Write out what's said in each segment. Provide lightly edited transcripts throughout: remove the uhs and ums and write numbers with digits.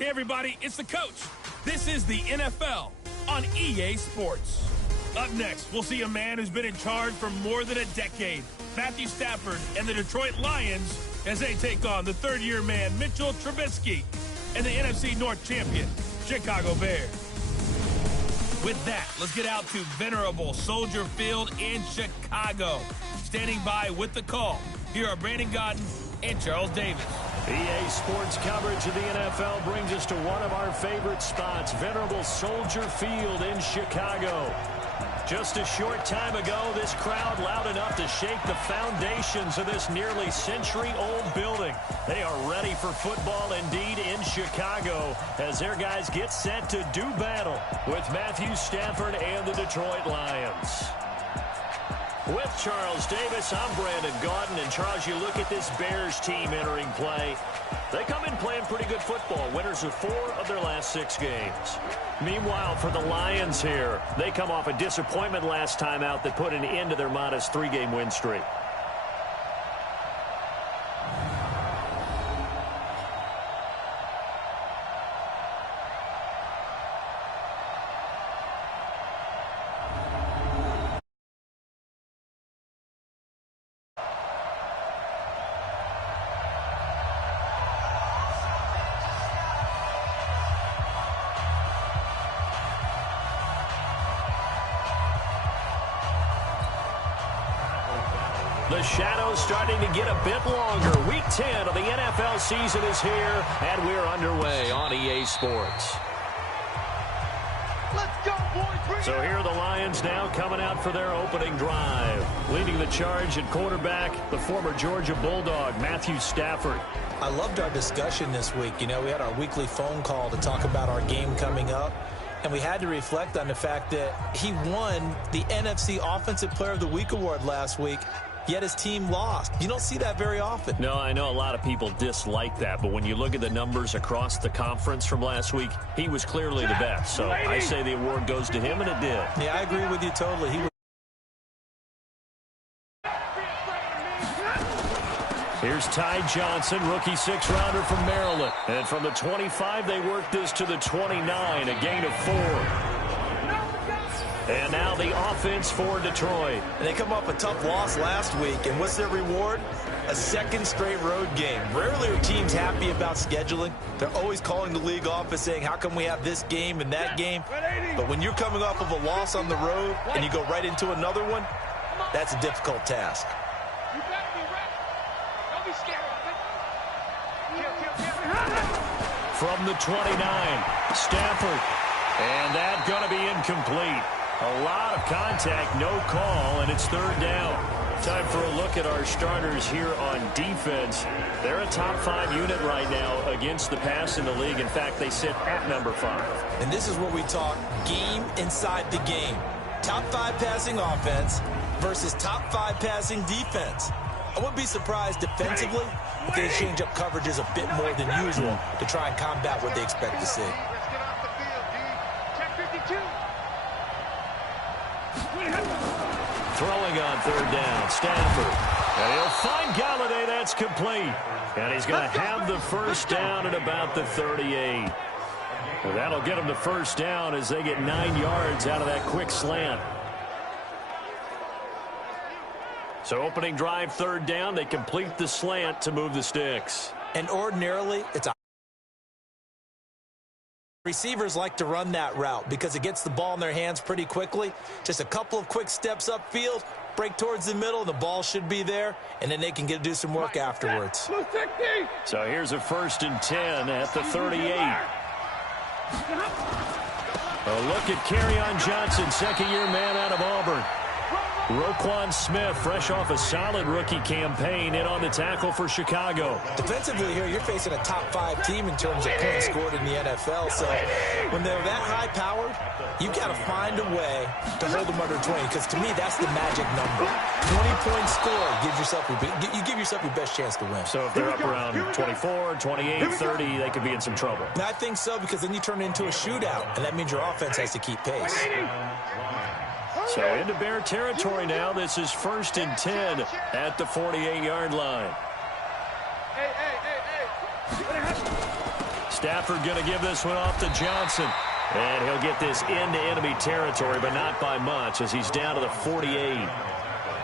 Hey, everybody, it's the coach. This is the NFL on EA Sports. Up next, we'll see a man who's been in charge for more than a decade, Matthew Stafford and the Detroit Lions, as they take on the third-year man, Mitchell Trubisky, and the NFC North champion, Chicago Bears. With that, let's get out to venerable Soldier Field in Chicago. Standing by with the call, here are Brandon Gaudin and Charles Davis. EA Sports coverage of the NFL brings us to one of our favorite spots, venerable Soldier Field in Chicago. Just a short time ago, this crowd loud enough to shake the foundations of this nearly century-old building. They are ready for football indeed in Chicago as their guys get set to do battle with Matthew Stafford and the Detroit Lions. With Charles Davis, I'm Brandon Gaudin. And Charles, you look at this Bears team entering play. They come in playing pretty good football. Winners of 4 of their last 6 games. Meanwhile, for the Lions here, they come off a disappointment last time out that put an end to their modest 3-game win streak. The shadow's starting to get a bit longer. Week 10 of the NFL season is here, and we're underway on EA Sports. Let's go, boys! So here are the Lions now coming out for their opening drive. Leading the charge at quarterback, the former Georgia Bulldog, Matthew Stafford. I loved our discussion this week. You know, we had our weekly phone call to talk about our game coming up. And we had to reflect on the fact that he won the NFC Offensive Player of the Week award last week, yet his team lost. You don't see that very often. No, I know a lot of people dislike that, but when you look at the numbers across the conference from last week, he was clearly the best. So I say the award goes to him, and it did. Yeah, I agree with you totally. Here's Ty Johnson, rookie 6-rounder from Maryland. And from the 25, they work this to the 29, a gain of 4. And now the offense for Detroit. And they come off a tough loss last week, and what's their reward? A second straight road game. Rarely are teams happy about scheduling. They're always calling the league office saying, how come we have this game and that game? But when you're coming off of a loss on the road and you go right into another one, that's a difficult task. From the 29, Stafford. And that's going to be incomplete. A lot of contact, no call, and it's 3rd down. Time for a look at our starters here on defense. They're a top 5 unit right now against the pass in the league. In fact, they sit at number 5. And this is where we talk game inside the game. Top 5 passing offense versus top 5 passing defense. I wouldn't be surprised defensively if they change up coverages a bit more than usual to try and combat what they expect to see. Throwing on 3rd down, Stafford. And he'll find Galladay. That's complete. And he's going to have the first down at about the 38. Well, that'll get him the first down as they get 9 yards out of that quick slant. So opening drive, 3rd down. They complete the slant to move the sticks. And ordinarily, it's a receivers like to run that route because it gets the ball in their hands pretty quickly. Just a couple of quick steps upfield, break towards the middle, the ball should be there, and then they can do some work afterwards. So here's a 1st and 10 at the 38. A look at Kerryon Johnson, 2nd-year man out of Auburn. Roquan Smith, fresh off a solid rookie campaign, in on the tackle for Chicago. Defensively here, you're facing a top 5 team in terms of points scored in the NFL. So when they're that high-powered, you've got to find a way to hold them under 20. Because to me, that's the magic number. 20-point score gives yourself you give yourself your best chance to win. So if they're up around 24, 28, 30, they could be in some trouble. And I think so, because then you turn it into a shootout, and that means your offense has to keep pace. So into Bear territory now. This is 1st and 10 at the 48-yard line. Stafford going to give this one off to Johnson. And he'll get this into enemy territory, but not by much as he's down to the 48.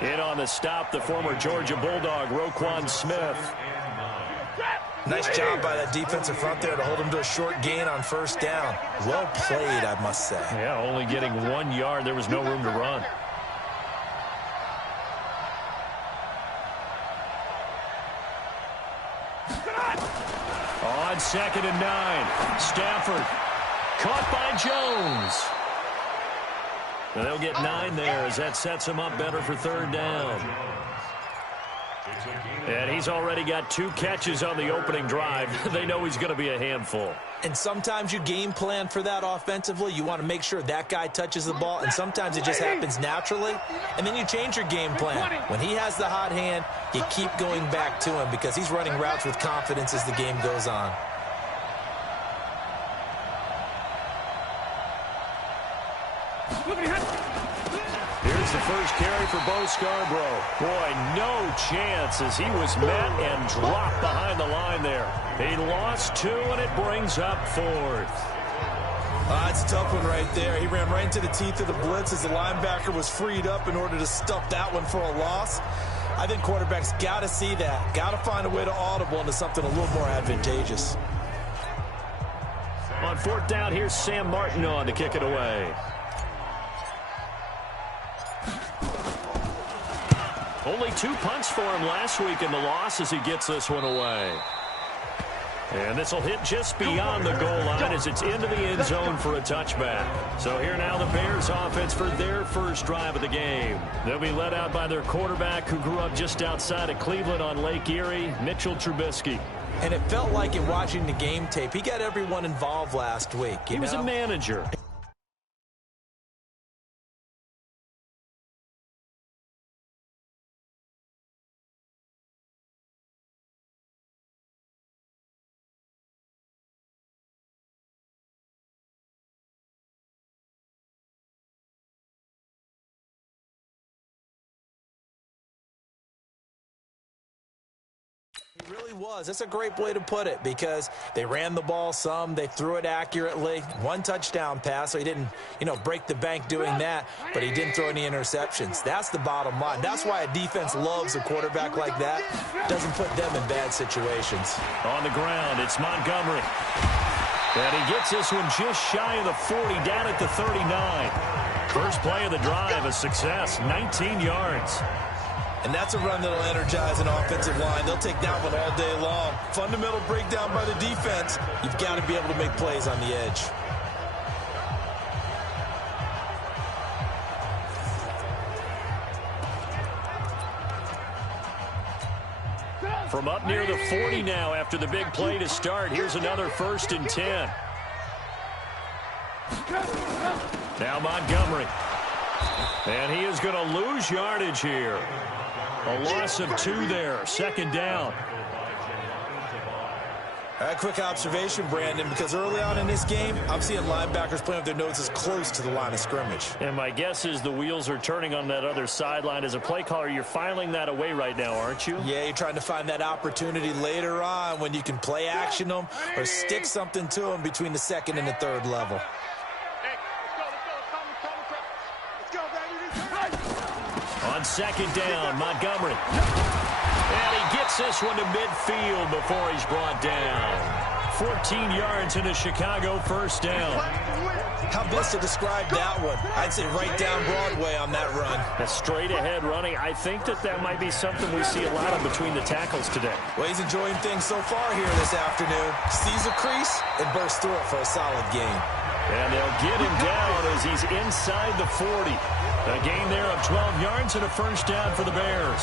In on the stop, the former Georgia Bulldog, Roquan Smith. Nice job by that defensive front there to hold him to a short gain on first down. Well played, I must say. Yeah, only getting 1 yard. There was no room to run. On 2nd and 9, Stafford caught by Jones. And they'll get 9 there as that sets him up better for 3rd down. And he's already got 2 catches on the opening drive. They know he's going to be a handful. And sometimes you game plan for that offensively. You want to make sure that guy touches the ball, and sometimes it just happens naturally. And then you change your game plan. When he has the hot hand, you keep going back to him because he's running routes with confidence as the game goes on. Here's the first carry for Bo Scarborough. Boy, no chance as he was met and dropped behind the line there. He lost 2, and it brings up 4th. It's a tough one right there. He ran right into the teeth of the blitz as the linebacker was freed up in order to stuff that one for a loss. I think quarterbacks got to see that. Got to find a way to audible into something a little more advantageous. On 4th down, here's Sam Martin on to kick it away. Only 2 punts for him last week in the loss as he gets this one away. And this will hit just beyond the goal line as it's into the end zone for a touchback. So here now the Bears offense for their first drive of the game. They'll be led out by their quarterback who grew up just outside of Cleveland on Lake Erie, Mitchell Trubisky. And it felt like in watching the game tape, he got everyone involved last week. He was a manager. It really was. That's a great way to put it because they ran the ball some. They threw it accurately. 1 touchdown pass, so he didn't, break the bank doing that, but he didn't throw any interceptions. That's the bottom line. That's why a defense loves a quarterback like that. Doesn't put them in bad situations. On the ground, it's Montgomery. And he gets this one just shy of the 40, down at the 39. First play of the drive, a success, 19 yards. And that's a run that'll energize an offensive line. They'll take that one all day long. Fundamental breakdown by the defense. You've got to be able to make plays on the edge. From up near the 40 now after the big play to start. Here's another 1st and 10. Now Montgomery. And he is going to lose yardage here. A loss of 2 there. 2nd down. A quick observation, Brandon, because early on in this game, I'm seeing linebackers playing with their noses close to the line of scrimmage. And my guess is the wheels are turning on that other sideline. As a play caller, you're filing that away right now, aren't you? Yeah, you're trying to find that opportunity later on when you can play action them or stick something to them between the 2nd and the 3rd level. On 2nd down, Montgomery. And he gets this one to midfield before he's brought down. 14 yards in a Chicago 1st down. How best to describe that one? I'd say right down Broadway on that run. A straight-ahead running. I think that might be something we see a lot of between the tackles today. Well, he's enjoying things so far here this afternoon. Sees a crease and bursts through it for a solid gain. And they'll get him down as he's inside the 40. A gain there of 12 yards and a 1st down for the Bears.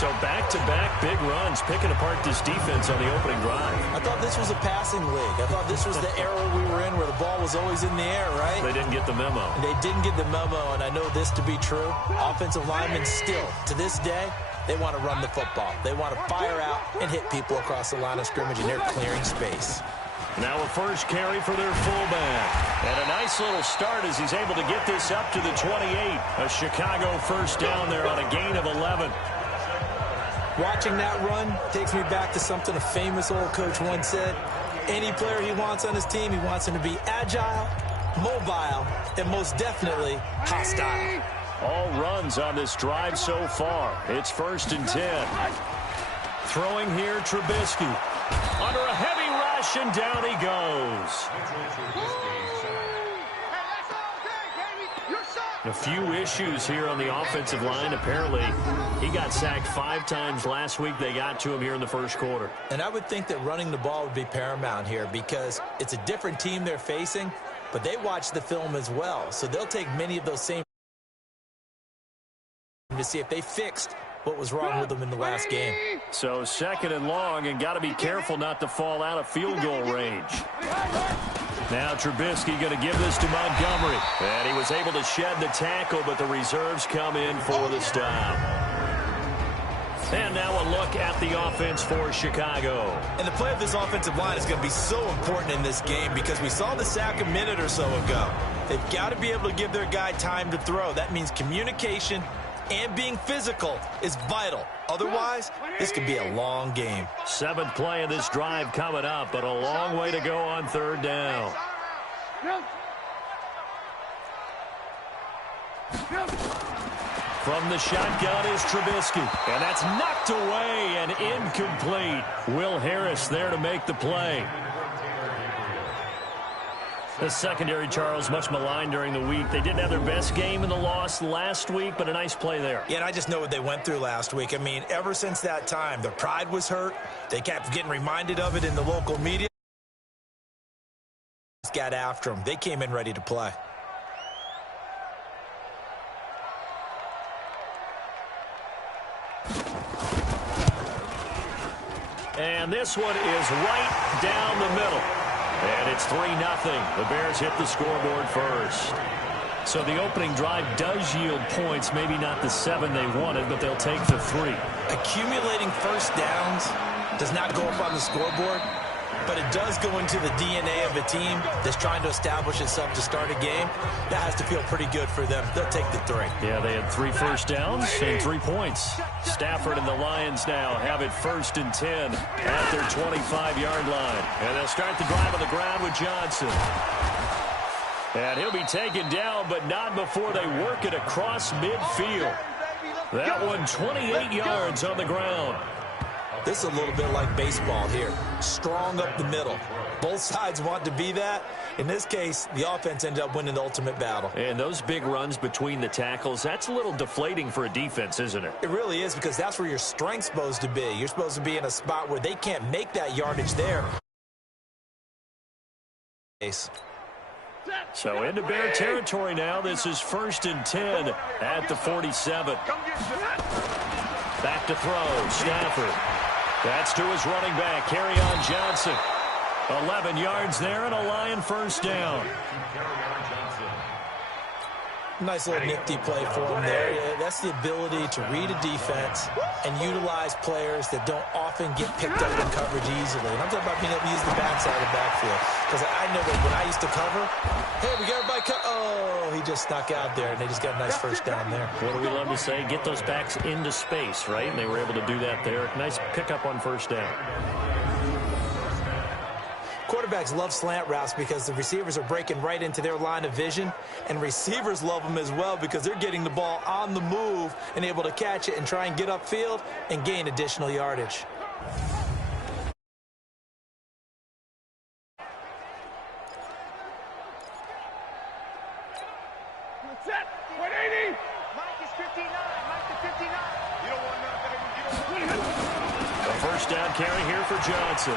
So back-to-back big runs, picking apart this defense on the opening drive. I thought this was a passing league. I thought this was the era we were in where the ball was always in the air, right? They didn't get the memo. They didn't get the memo, and I know this to be true. Offensive linemen still, to this day, they want to run the football. They want to fire out and hit people across the line of scrimmage, and they're clearing space. Now a first carry for their fullback. And a nice little start as he's able to get this up to the 28. A Chicago 1st down there on a gain of 11. Watching that run takes me back to something a famous old coach once said. any player he wants on his team. He wants him to be agile, mobile, and most definitely hostile. All runs on this drive so far. It's 1st and 10. Throwing here, Trubisky. Under a heavy rush, and down he goes. A few issues here on the offensive line. Apparently, he got sacked 5 times last week. They got to him here in the first quarter. And I would think that running the ball would be paramount here because it's a different team they're facing, but they watch the film as well. So they'll take many of those same to see if they fixed what was wrong with them in the last game. So 2nd and long, and got to be careful not to fall out of field goal range. Now Trubisky going to give this to Montgomery. And he was able to shed the tackle, but the reserves come in for the stop. And now a look at the offense for Chicago. And the play of this offensive line is going to be so important in this game because we saw the sack a minute or so ago. They've got to be able to give their guy time to throw. That means communication and being physical is vital. Otherwise, this could be a long game. 7th play of this drive coming up, but a long way to go on 3rd down. From the shotgun is Trubisky, and that's knocked away and incomplete. Will Harris there to make the play. The secondary, Charles, much maligned during the week. They didn't have their best game in the loss last week, but a nice play there. Yeah, and I just know what they went through last week. I mean, ever since that time, their pride was hurt. They kept getting reminded of it in the local media. Just got after them. They came in ready to play. And this one is right down the middle. And it's 3-0. The Bears hit the scoreboard first. So the opening drive does yield points, maybe not the 7 they wanted, but they'll take the 3. Accumulating first downs does not go up on the scoreboard, but it does go into the DNA of a team that's trying to establish itself to start a game. That has to feel pretty good for them. They'll take the 3. Yeah, they had 3 first downs and 3 points. Stafford and the Lions now have it 1st and 10 at their 25-yard line. And they'll start the drive on the ground with Johnson. And he'll be taken down, but not before they work it across midfield. That one 28 yards on the ground. This is a little bit like baseball here. Strong up the middle. Both sides want to be that. In this case, the offense ended up winning the ultimate battle. And those big runs between the tackles, that's a little deflating for a defense, isn't it? It really is, because that's where your strength's supposed to be. You're supposed to be in a spot where they can't make that yardage there. So into Bear territory now. This is 1st and 10 at the 47. Back to throw. Stafford. That's to his running back, Kerryon Johnson. 11 yards there and a Lion first down. Nice little nifty play for him there. Yeah, that's the ability to read a defense and utilize players that don't often get picked up in coverage easily. And I'm talking about being able to use the backside of the backfield. Because I know that when I used to cover, hey, we got everybody oh, he just snuck out there, and they just got a nice first down there. What do we love to say? Get those backs into space, right? And they were able to do that there. Nice pickup on first down. Quarterbacks love slant routes because the receivers are breaking right into their line of vision, and receivers love them as well because they're getting the ball on the move and able to catch it and try and get upfield and gain additional yardage. Set. 180. Mike is 59. Mike is 59. You don't want nothing. A first down carry here for Johnson.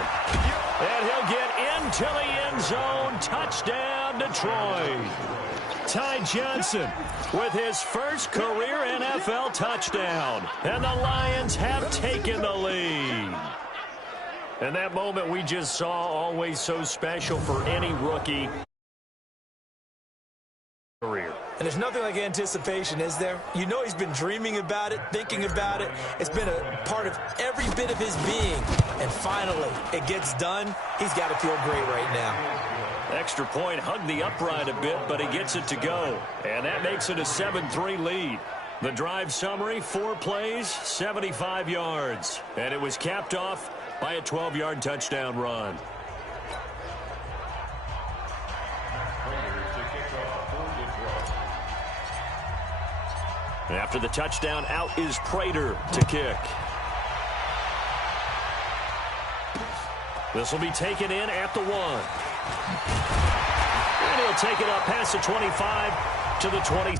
And he'll get into the end zone. Touchdown, Detroit. Ty Johnson with his first career NFL touchdown. And the Lions have taken the lead. And that moment we just saw, always so special for any rookie career. And there's nothing like anticipation, is there? You know he's been dreaming about it, thinking about it. It's been a part of every bit of his being. And finally, it gets done. He's got to feel great right now. Extra point, hugged the upright a bit, but he gets it to go. And that makes it a 7-3 lead. The drive summary, 4 plays, 75 yards. And it was capped off by a 12-yard touchdown run. After the touchdown, out is Prater to kick. This will be taken in at the 1. And he'll take it up past the 25 to the 20.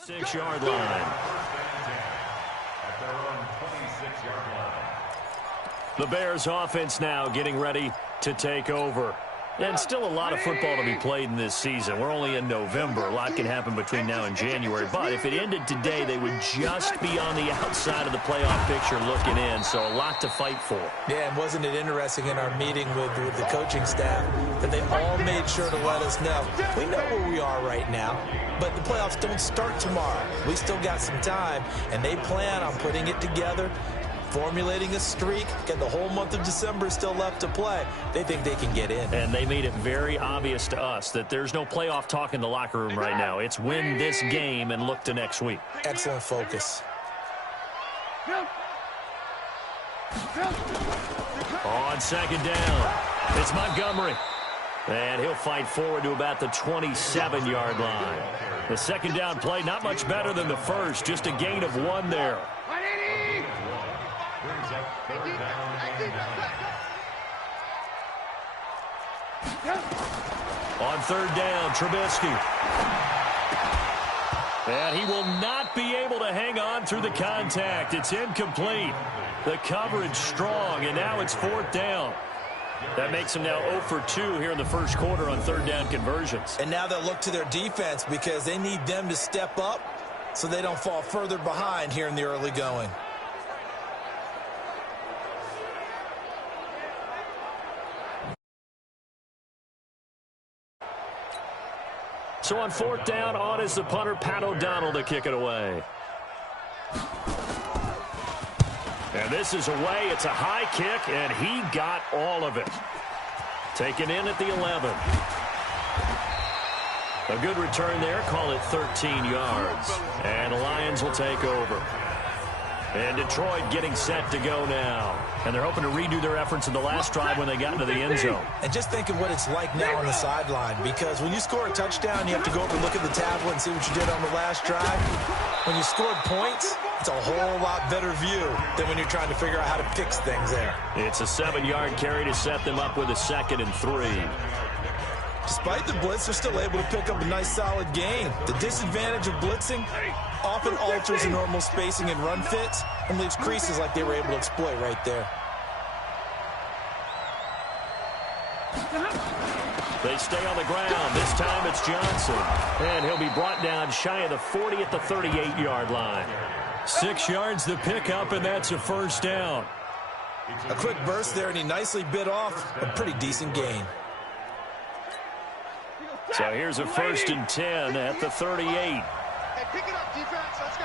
Six-yard line. The Bears offense now getting ready to take over. And still a lot of football to be played in this season. We're only in November. A lot can happen between now and January. But if it ended today, they would just be on the outside of the playoff picture looking in. So a lot to fight for. Yeah, and wasn't it interesting in our meeting with the coaching staff that they all made sure to let us know. We know where we are right now, but the playoffs don't start tomorrow. We still got some time, and they plan on putting it together, formulating a streak, and the whole month of December is still left to play. They think they can get in. And they made it very obvious to us that there's no playoff talk in the locker room right now. It's win this game and look to next week. Excellent focus. On second down, it's Montgomery. And he'll fight forward to about the 27-yard line. The second down play, not much better than the first, just a gain of 1 there. On third down, Trubisky. And he will not be able to hang on through the contact. It's incomplete. The coverage strong, and now it's fourth down. That makes him now 0 for 2 here in the first quarter on third down conversions. And now they'll look to their defense because they need them to step up so they don't fall further behind here in the early going. So on fourth down, on is the punter, Pat O'Donnell, to kick it away. And this is away. It's a high kick, and he got all of it. Taken in at the 11. A good return there. Call it 13 yards. And the Lions will take over. And Detroit getting set to go now. And they're hoping to redo their efforts in the last drive when they got into the end zone. And just think of what it's like now on the sideline, because when you score a touchdown, you have to go over and look at the tablet and see what you did on the last drive. When you scored points, it's a whole lot better view than when you're trying to figure out how to fix things there. It's a 7-yard carry to set them up with a 2nd and 3. Despite the blitz, they're still able to pick up a nice, solid gain. The disadvantage of blitzing often alters the normal spacing and run fits and leaves creases like they were able to exploit right there. They stay on the ground. This time it's Johnson. And he'll be brought down shy of the 40 at the 38-yard line. 6 yards the pickup, and that's a first down. A quick burst there, and he nicely bit off a pretty decent gain. So here's a 1st and 10 at the 38. Hey, pick it up, defense. Let's go.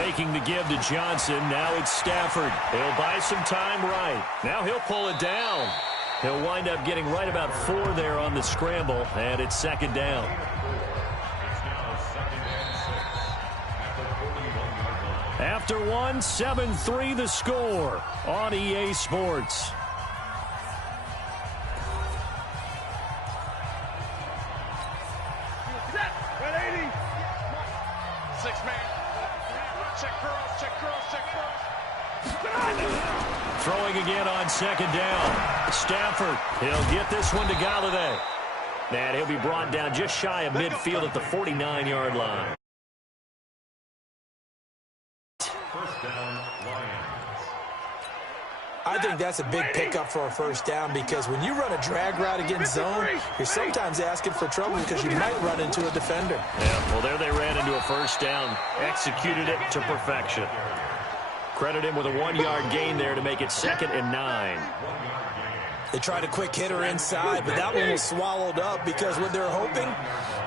Faking the give to Johnson. Now it's Stafford. He'll buy some time right. Now he'll pull it down. He'll wind up getting right about 4 there on the scramble, and it's 2nd down. After 1, 7-3 the score on EA Sports. Throwing again on 2nd down. Stafford, he'll get this one to Golladay. And he'll be brought down just shy of midfield at the 49-yard line. I think that's a big pickup for a first down because when you run a drag route against zone, you're sometimes asking for trouble because you might run into a defender. Yeah, well, there they ran into a first down. Executed it to perfection. Credit him with a 1-yard gain there to make it 2nd and 9. They tried a quick hitter inside, but that one was swallowed up because what they're hoping,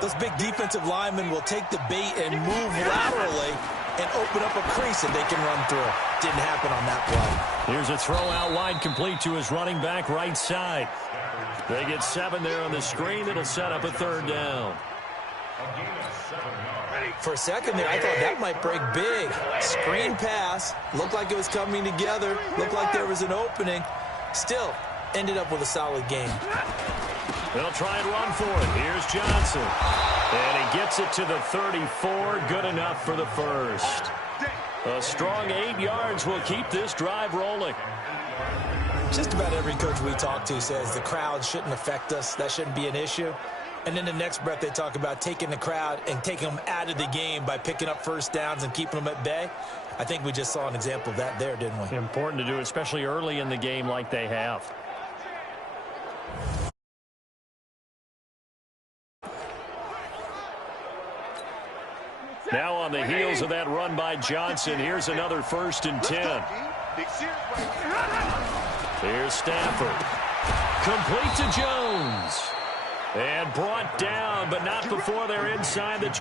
those big defensive linemen will take the bait and move laterally and open up a crease that they can run through. Didn't happen on that play. Here's a throw out wide complete to his running back right side. They get 7 there on the screen. It'll set up a 3rd down. For a second there, I thought that might break big. Screen pass. Looked like it was coming together. Looked like there was an opening. Still, ended up with a solid game. They'll try and run for it. Here's Johnson. And he gets it to the 34. Good enough for the first. A strong 8 yards will keep this drive rolling. Just about every coach we talk to says the crowd shouldn't affect us. That shouldn't be an issue. And then the next breath they talk about taking the crowd and taking them out of the game by picking up first downs and keeping them at bay. I think we just saw an example of that there, didn't we? Important to do, especially early in the game like they have. Now on the heels of that run by Johnson, here's another 1st and 10. Here's Stafford. Complete to Jones. And brought down, but not before they're inside the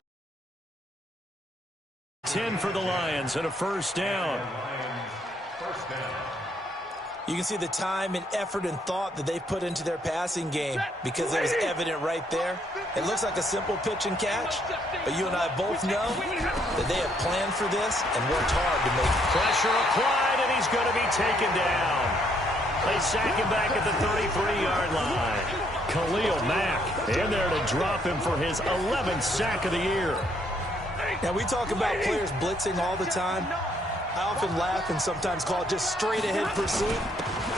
10 for the Lions and a first down. You can see the time and effort and thought that they put into their passing game because it was evident right there. It looks like a simple pitch and catch, but you and I both know that they have planned for this and worked hard to make it. Pressure applied, and he's going to be taken down. They sack him back at the 33-yard line. Khalil Mack in there to drop him for his 11th sack of the year. Now, we talk about players blitzing all the time. I often laugh and sometimes call it just straight-ahead pursuit.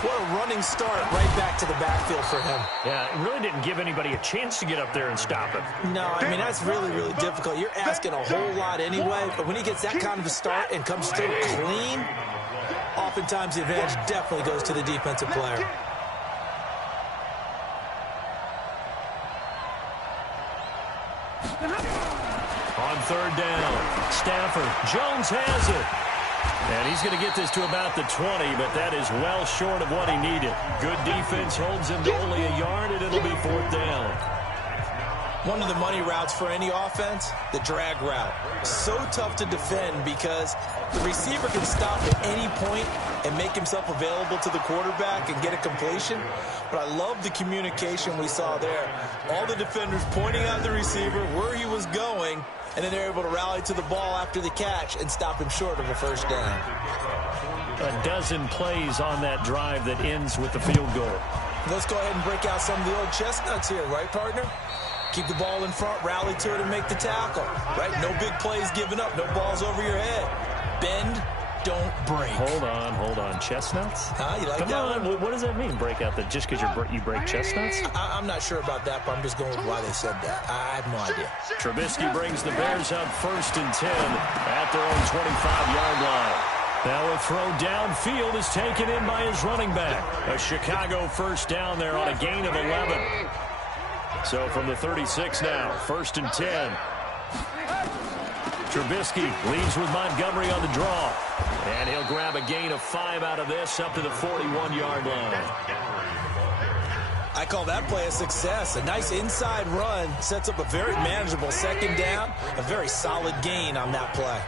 What a running start right back to the backfield for him. Yeah, it really didn't give anybody a chance to get up there and stop him. No, I mean, that's really, really difficult. You're asking a whole lot anyway, but when he gets that kind of a start and comes through clean, oftentimes the advantage definitely goes to the defensive player. On 3rd down, Stafford. Jones has it. And he's going to get this to about the 20, but that is well short of what he needed. Good defense holds him to only a yard, and it'll be 4th down. One of the money routes for any offense, the drag route. So tough to defend because the receiver can stop at any point and make himself available to the quarterback and get a completion. But I love the communication we saw there. All the defenders pointing out the receiver, where he was going, and then they're able to rally to the ball after the catch and stop him short of a first down. A dozen plays on that drive that ends with the field goal. Let's go ahead and break out some of the old chestnuts here, right, partner? Keep the ball in front, rally to it, and make the tackle, right? No big plays given up, no balls over your head. Bend, don't break. Hold on. Chestnuts? Huh? You like Come that on. one? What does that mean, break out? Just because you break chestnuts? I'm not sure about that, but I'm just going with why they said that. I have no idea. Trubisky brings the Bears up 1st and 10 at their own 25-yard line. Now a throw downfield is taken in by his running back. A Chicago first down there on a gain of 11. So from the 36 now, 1st and 10. Trubisky leads with Montgomery on the draw. And he'll grab a gain of 5 out of this up to the 41-yard line. I call that play a success. A nice inside run sets up a very manageable 2nd down. A very solid gain on that play.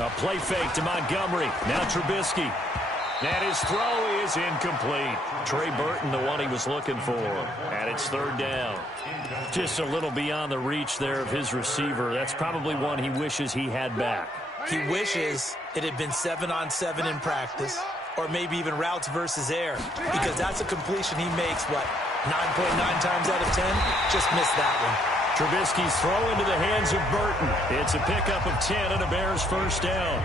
A play fake to Montgomery. Now Trubisky. And his throw is incomplete. Trey Burton, the one he was looking for. And it's 3rd down. Just a little beyond the reach there of his receiver. That's probably one he wishes he had back. He wishes it had been 7-on-7 in practice, or maybe even routes versus air, because that's a completion he makes, 9.9 times out of 10? Just missed that one. Trubisky's throw into the hands of Burton. It's a pickup of 10 and a Bears first down.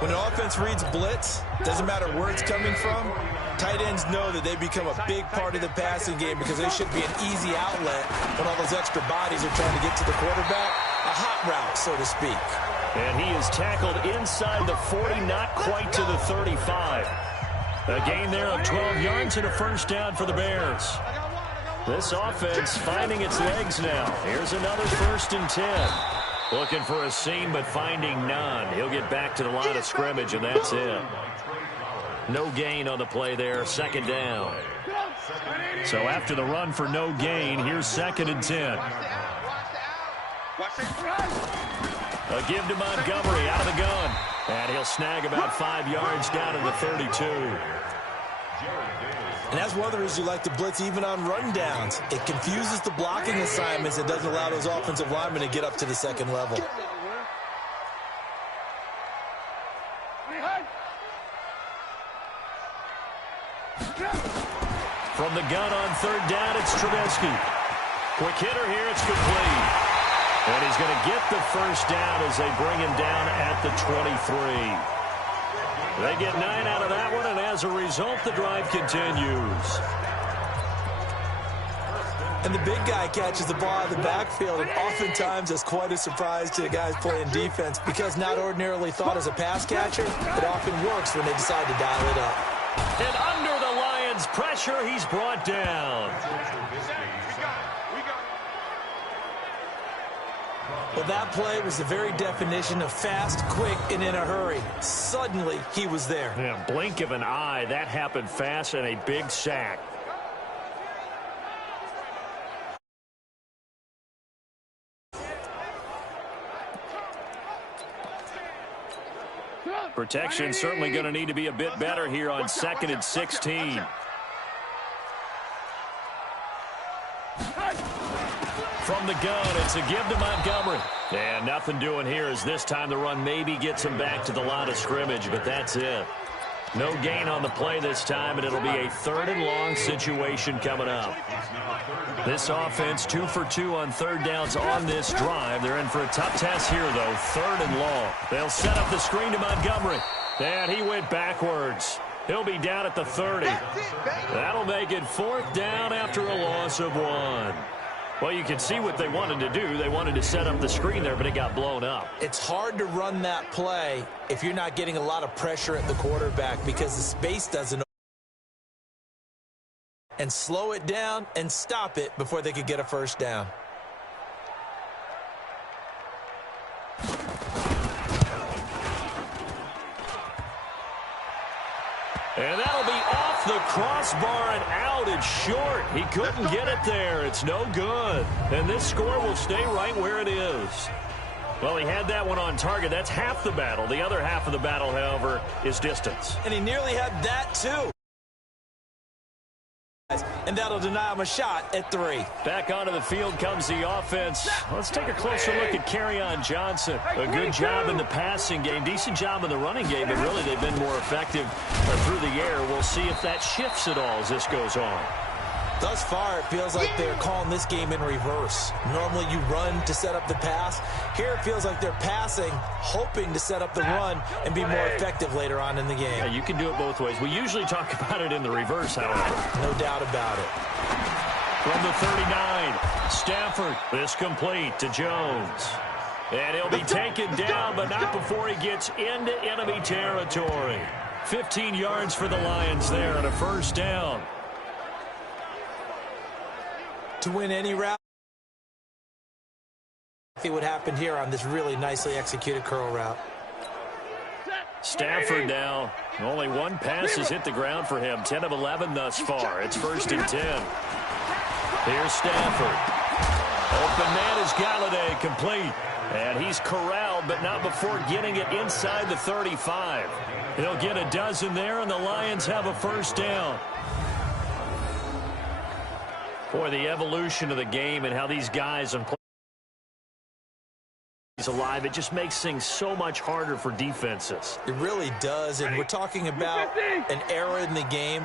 When an offense reads blitz, doesn't matter where it's coming from, tight ends know that they become a big part of the passing game because they should be an easy outlet when all those extra bodies are trying to get to the quarterback. A hot route, so to speak. And he is tackled inside the 40, not quite to the 35. A gain there of 12 yards and a first down for the Bears. This offense finding its legs now. Here's another 1st and 10. Looking for a seam, but finding none. He'll get back to the line of scrimmage, and that's it. No gain on the play there, 2nd down. So after the run for no gain, here's 2nd and 10. A give to Montgomery out of the gun. And he'll snag about 5 yards down to the 32. And that's one of the reasons you like to blitz even on rundowns. It confuses the blocking assignments. It doesn't allow those offensive linemen to get up to the 2nd level. From the gun on 3rd down, it's Trubisky. Quick hitter here, it's complete. And he's going to get the first down as they bring him down at the 23. They get 9 out of that one, and as a result, the drive continues. And the big guy catches the ball out of the backfield, and oftentimes that's quite a surprise to the guys playing defense because not ordinarily thought as a pass catcher, it often works when they decide to dial it up. And under the Lions' pressure, he's brought down. Well, that play was the very definition of fast, quick, and in a hurry. Suddenly, he was there. Yeah, blink of an eye. That happened fast and a big sack. Protection certainly going to need to be a bit better here on 2nd and 16. From the gun, it's a give to Montgomery. And nothing doing here as this time the run maybe gets him back to the line of scrimmage, but that's it. No gain on the play this time, and it'll be a 3rd and long situation coming up. This offense 2 for 2 on 3rd downs on this drive. They're in for a tough test here, though, 3rd and long. They'll set up the screen to Montgomery. And he went backwards. He'll be down at the 30. That'll make it 4th down after a loss of 1. Well, you can see what they wanted to do. They wanted to set up the screen there, but it got blown up. It's hard to run that play if you're not getting a lot of pressure at the quarterback because the space doesn't open. And slow it down and stop it before they could get a first down. And that'll be off the crossbar and out. It's short. He couldn't get it there. It's no good. And this score will stay right where it is. Well, he had that one on target. That's half the battle. The other half of the battle, however, is distance. And he nearly had that, too. And that'll deny him a shot at 3. Back onto the field comes the offense. Let's take a closer look at Kerryon Johnson. A good job in the passing game, decent job in the running game, but really they've been more effective through the air. We'll see if that shifts at all as this goes on. Thus far, it feels like they're calling this game in reverse. Normally you run to set up the pass. Here it feels like they're passing, hoping to set up the run and be more effective later on in the game. Yeah, you can do it both ways. We usually talk about it in the reverse, however. No doubt about it. From the 39, Stafford, this complete to Jones. And he'll be taken down, but not before he gets into enemy territory. 15 yards for the Lions there on a first down. To win any route, see what happened here on this really nicely executed curl route. Stafford now, only one pass has hit the ground for him. 10 of 11 thus far. It's 1st and 10. Here's Stafford. Open man is Galladay, complete. And he's corralled, but not before getting it inside the 35. He'll get a dozen there, and the Lions have a first down. Boy, the evolution of the game and how these guys and players alive, it just makes things so much harder for defenses. It really does, and we're talking about an era in the game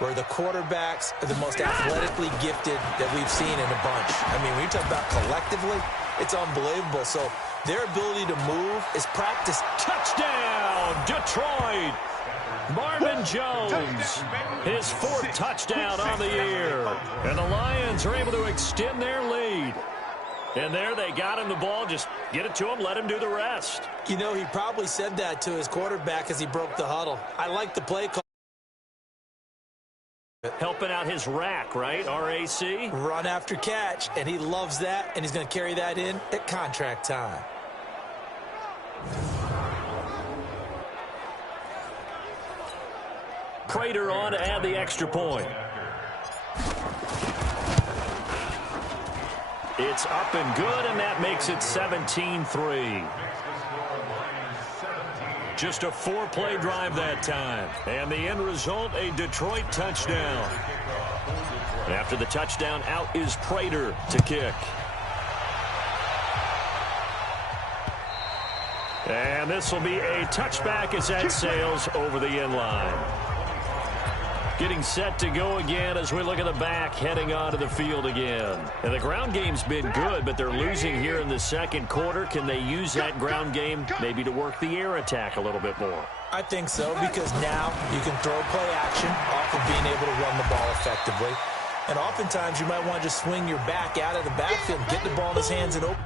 where the quarterbacks are the most athletically gifted that we've seen in a bunch. I mean, when you talk about collectively, it's unbelievable. So their ability to move is practiced. Touchdown, Detroit! Marvin Jones, his 4th touchdown on the year. And the Lions are able to extend their lead. And there they got him the ball. Just get it to him, let him do the rest. You know, he probably said that to his quarterback as he broke the huddle. I like the play call. Helping out his rack, right? RAC? Run after catch, and he loves that, and he's going to carry that in at contract time. Prater on to add the extra point. It's up and good, and that makes it 17-3. Just a 4-play drive that time. And the end result, a Detroit touchdown. After the touchdown, out is Prater to kick. And this will be a touchback as that sails over the end line. Getting set to go again as we look at the back, heading onto the field again. And the ground game's been good, but they're losing here in the second quarter. Can they use that ground game maybe to work the air attack a little bit more? I think so, because now you can throw play action off of being able to run the ball effectively. And oftentimes you might want to just swing your back out of the backfield, get the ball in his hands and open.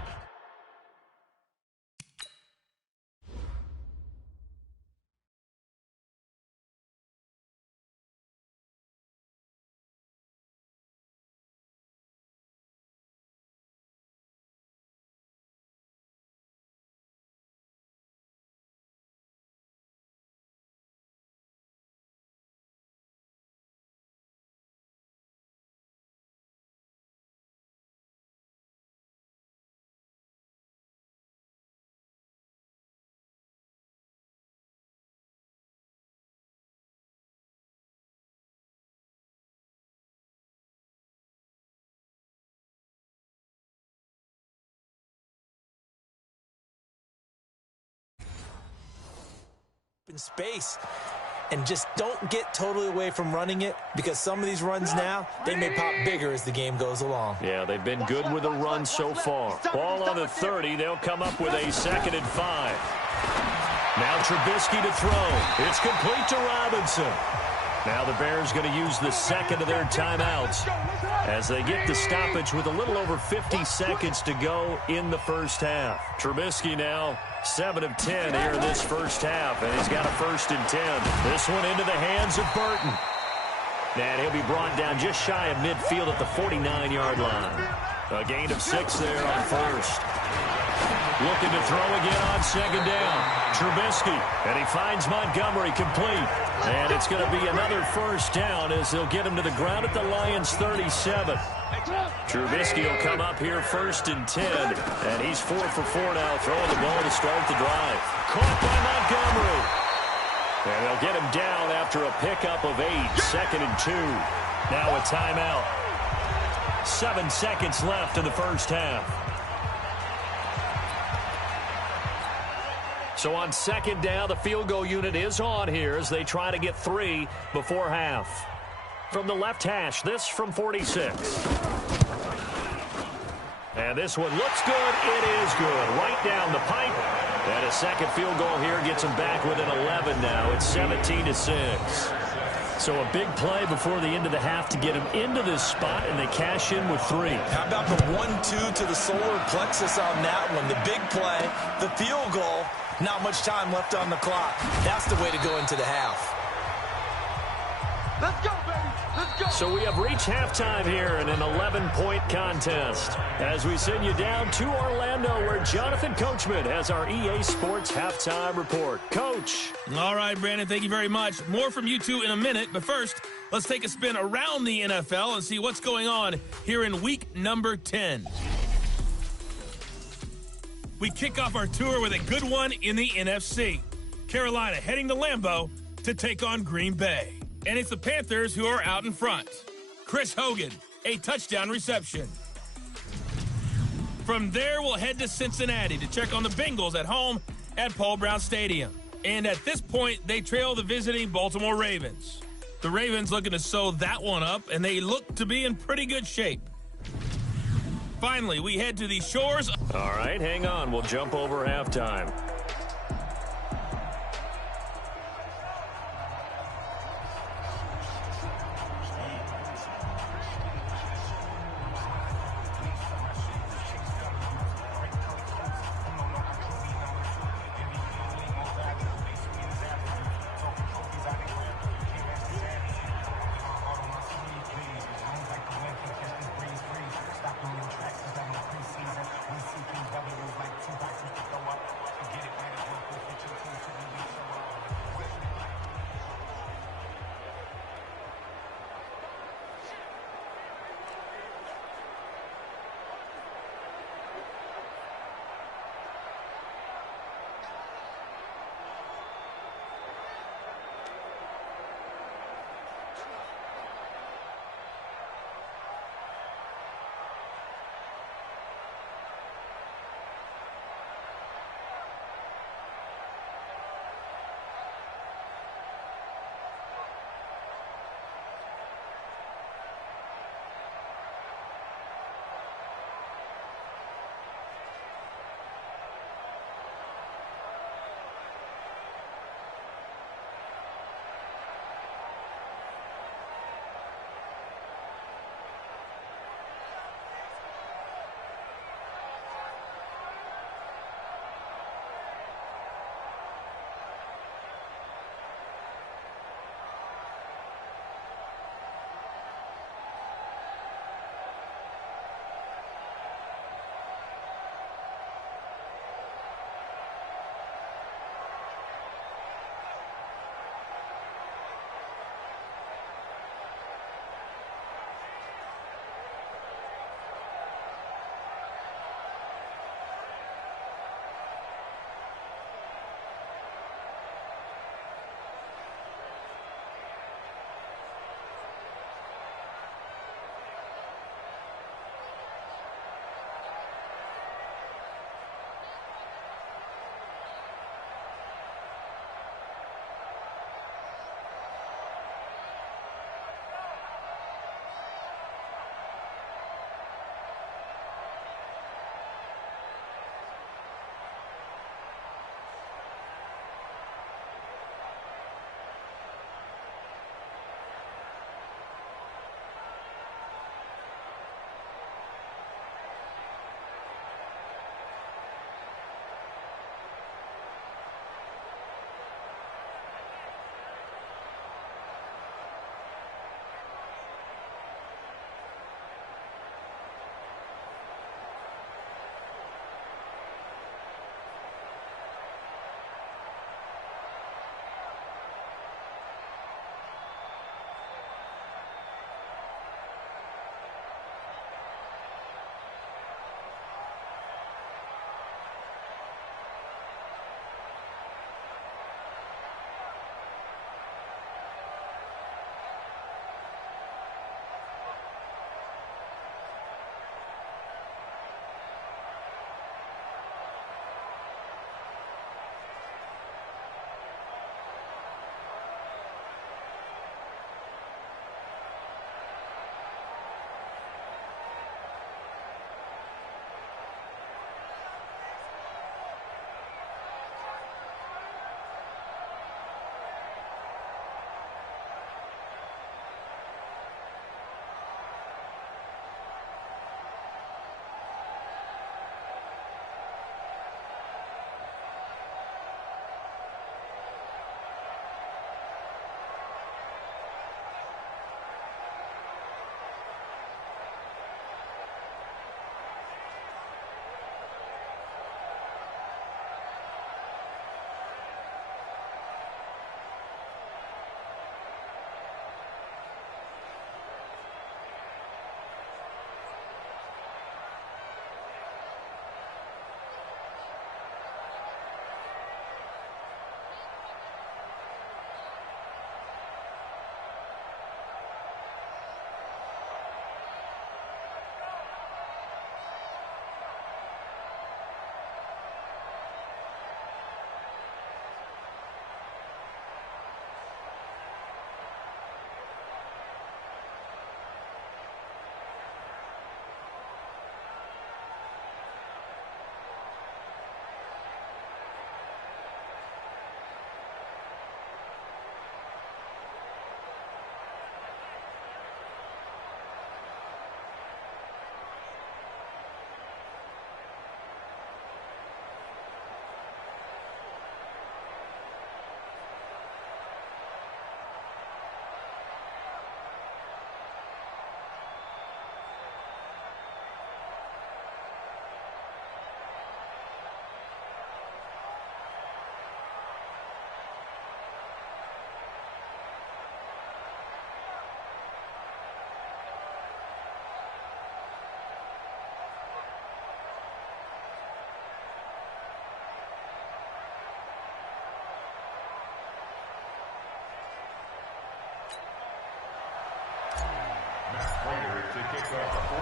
In space, and just don't get totally away from running it, because some of these runs now, they may pop bigger as the game goes along. Yeah, they've been good with the run so far. Ball on the 30. They'll come up with a 2nd and 5. Now Trubisky to throw. It's complete to Robinson. Now the Bears going to use the second of their timeouts as they get the stoppage with a little over 50 seconds to go in the first half. Trubisky now 7 of 10 here in this first half, and he's got a 1st and 10. This one into the hands of Burton. And he'll be brought down just shy of midfield at the 49-yard line. A gain of 6 there on first. Looking to throw again on 2nd down. Trubisky, and he finds Montgomery complete. And it's going to be another first down as they'll get him to the ground at the Lions' 37. Trubisky will come up here 1st and 10, and he's 4 for 4 now, throwing the ball to start the drive. Caught by Montgomery. And they'll get him down after a pickup of 8, 2nd and 2. Now a timeout. 7 seconds left in the first half. So on 2nd down, the field goal unit is on here as they try to get 3 before half. from the left hash. This from 46. And this one looks good. It is good. Right down the pipe. And a second field goal here gets them back within 11 now. It's 17-6. So a big play before the end of the half to get them into this spot, and they cash in with 3. How about the 1-2 to the solar plexus on that one? The big play, the field goal, not much time left on the clock. That's the way to go into the half. Let's go, baby. Let's go. So we have reached halftime here in an 11-point contest as we send you down to Orlando, where Jonathan Coachman has our EA Sports halftime report. Coach. All right, Brandon, thank you very much. More from you two in a minute, but first, let's take a spin around the NFL and see what's going on here in week number 10. We kick off our tour with a good one in the NFC. Carolina heading to Lambeau to take on Green Bay. And it's the Panthers who are out in front. Chris Hogan, a touchdown reception. From there, we'll head to Cincinnati to check on the Bengals at home at Paul Brown Stadium. And at this point, they trail the visiting Baltimore Ravens. The Ravens looking to sew that one up, and they look to be in pretty good shape. Finally, we head to the shores. All right, hang on. We'll jump over halftime.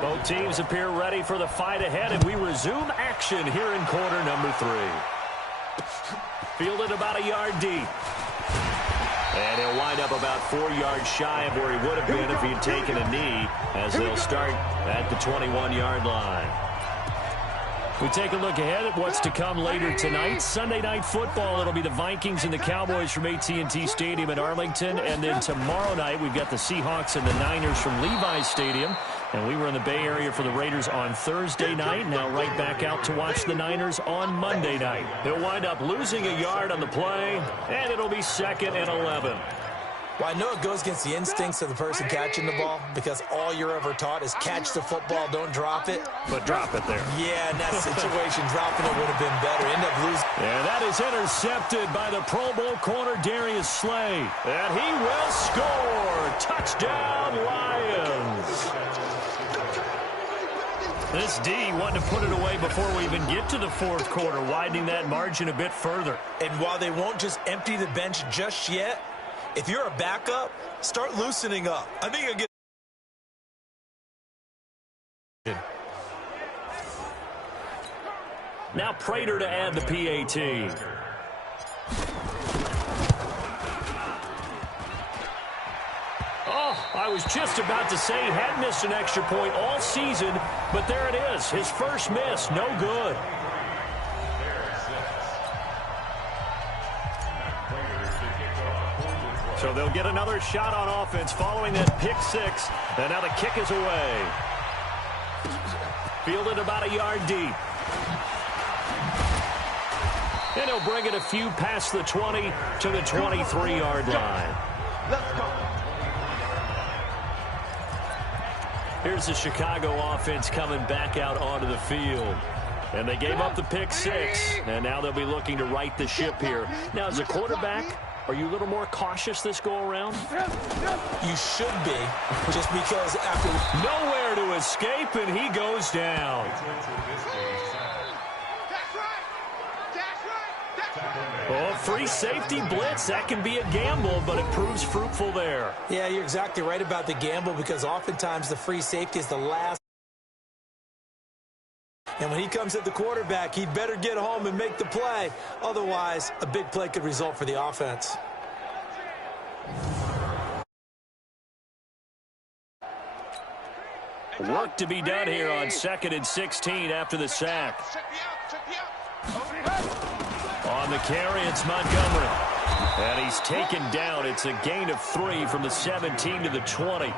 Both teams appear ready for the fight ahead, and we resume action here in quarter number 3. Fielded about a yard deep. And he'll wind up about 4 yards shy of where he would have been if he had taken a knee, as they'll start at the 21-yard line. We take a look ahead at what's to come later tonight. Sunday Night Football, it'll be the Vikings and the Cowboys from AT&T Stadium in Arlington. And then tomorrow night, we've got the Seahawks and the Niners from Levi's Stadium. And we were in the Bay Area for the Raiders on Thursday night. Now right back out to watch the Niners on Monday night. They'll wind up losing a yard on the play, and it'll be 2nd and 11. Well, I know it goes against the instincts of the person catching the ball, because all you're ever taught is catch the football, don't drop it. But drop it there. Yeah, in that situation, dropping it would have been better. End up losing. And that is intercepted by the Pro Bowl corner, Darius Slay. And he will score. Touchdown, Lions. This D wanted to put it away before we even get to the 4th quarter, widening that margin a bit further. And while they won't just empty the bench just yet, if you're a backup, start loosening up. I think you'll get. Now Prater to add the PAT. Oh, I was just about to say he had missed an extra point all season, but there it is. His first miss, no good. So they'll get another shot on offense following that pick 6. And now the kick is away. Fielded about a yard deep. And he'll bring it a few past the 20 to the 23-yard line. Let's go. Here's the Chicago offense coming back out onto the field. And they gave up the pick 6. And now they'll be looking to right the ship here. Now, as a quarterback, are you a little more cautious this go-around? You should be, just because after. Nowhere to escape, and he goes down. Oh, free safety blitz. That can be a gamble, but it proves fruitful there. Yeah, you're exactly right about the gamble, because oftentimes the free safety is the last. And when he comes at the quarterback, he'd better get home and make the play. Otherwise, a big play could result for the offense. Work to be done here on 2nd and 16 after the sack. On the carry, it's Montgomery. And he's taken down. It's a gain of 3 from the 17 to the 20.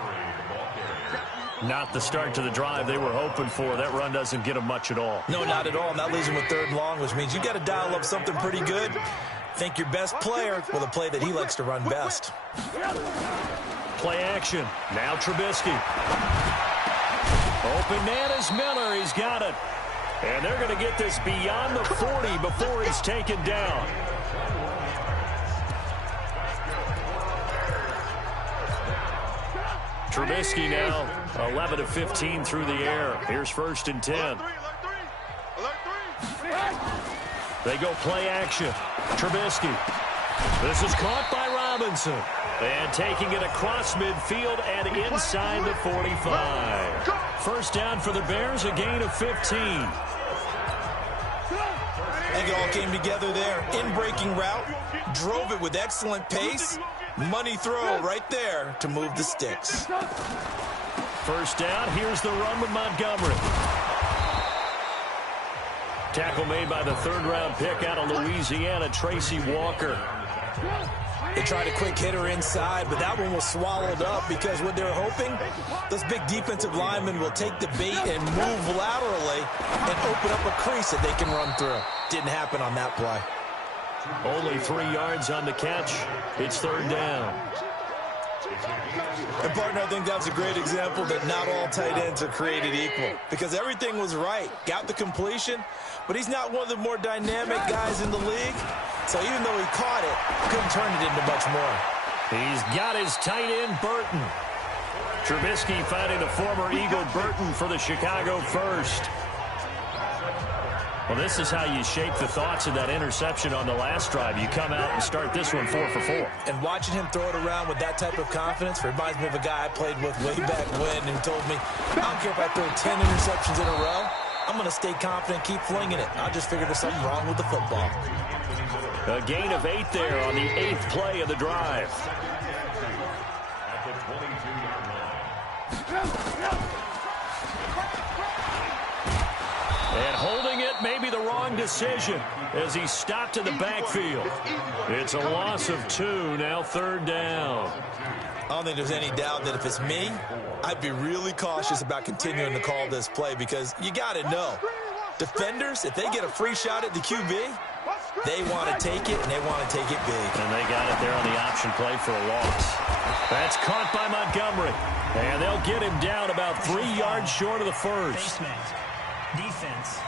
Not the start to the drive they were hoping for. That run doesn't get them much at all. No, not at all. That leaves them with 3rd and long, which means you got to dial up something pretty good. Think your best player with a play that he likes to run best. Play action. Now Trubisky. Open man is Miller. He's got it. And they're going to get this beyond the 40 before he's taken down. Trubisky now 11 of 15 through the air. Here's 1st and 10. They go play action. Trubisky. This is caught by Robinson. And taking it across midfield and inside the 45. 1st down for the Bears, a gain of 15. I think it all came together there. In-breaking route, drove it with excellent pace. Money throw right there to move the sticks. 1st down, here's the run with Montgomery. Tackle made by the 3rd-round pick out of Louisiana, Tracy Walker. They tried a quick hitter inside, but that one was swallowed up, because what they're hoping, those big defensive linemen will take the bait and move laterally and open up a crease that they can run through. Didn't happen on that play. Only 3 yards on the catch. It's 3rd down. And, partner, I think that's a great example that not all tight ends are created equal, because everything was right. Got the completion, but he's not one of the more dynamic guys in the league. So even though he caught it, couldn't turn it into much more. He's got his tight end, Burton. Trubisky finding the former Eagle Burton for the Chicago first. Well, this is how you shape the thoughts of that interception on the last drive. You come out and start this one 4 for 4. And watching him throw it around with that type of confidence reminds me of a guy I played with way back when who told me, I don't care if I throw 10 interceptions in a row. I'm going to stay confident, keep flinging it. I just figured there's something wrong with the football. A gain of 8 there on the 8th play of the drive. And holding it may be the wrong decision as he stopped in the backfield. It's a loss of 2, now 3rd down. I don't think there's any doubt that if it's me, I'd be really cautious about continuing to call this play because you got to know, defenders, if they get a free shot at the QB, they want to take it, and they want to take it big. And they got it there on the option play for a loss. That's caught by Montgomery. And they'll get him down about 3 yards short of the first. Defense.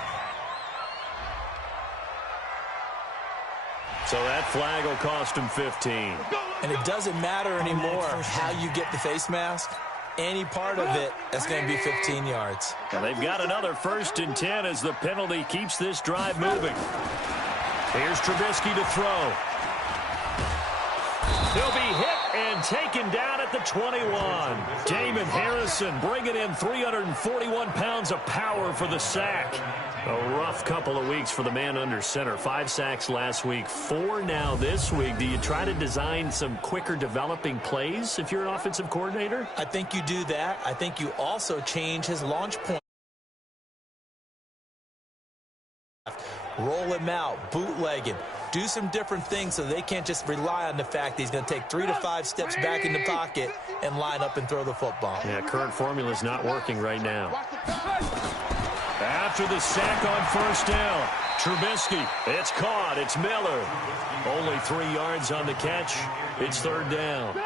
So that flag will cost him 15. And it doesn't matter anymore how you get the face mask. Any part of it, that's going to be 15 yards. And they've got another 1st and 10 as the penalty keeps this drive moving. Here's Trubisky to throw. He'll be hit and taken down at the 21. Damon Harrison bringing in 341 pounds of power for the sack. A rough couple of weeks for the man under center. 5 sacks last week, 4 now this week. Do you try to design some quicker developing plays if you're an offensive coordinator? I think you do that. I think you also change his launch point. Roll him out, bootleg him, do some different things so they can't just rely on the fact that he's going to take 3 to 5 steps back in the pocket and line up and throw the football. Yeah, current formula is not working right now. After the sack on 1st down, Trubisky, it's caught, it's Miller. Only 3 yards on the catch, it's 3rd down. Check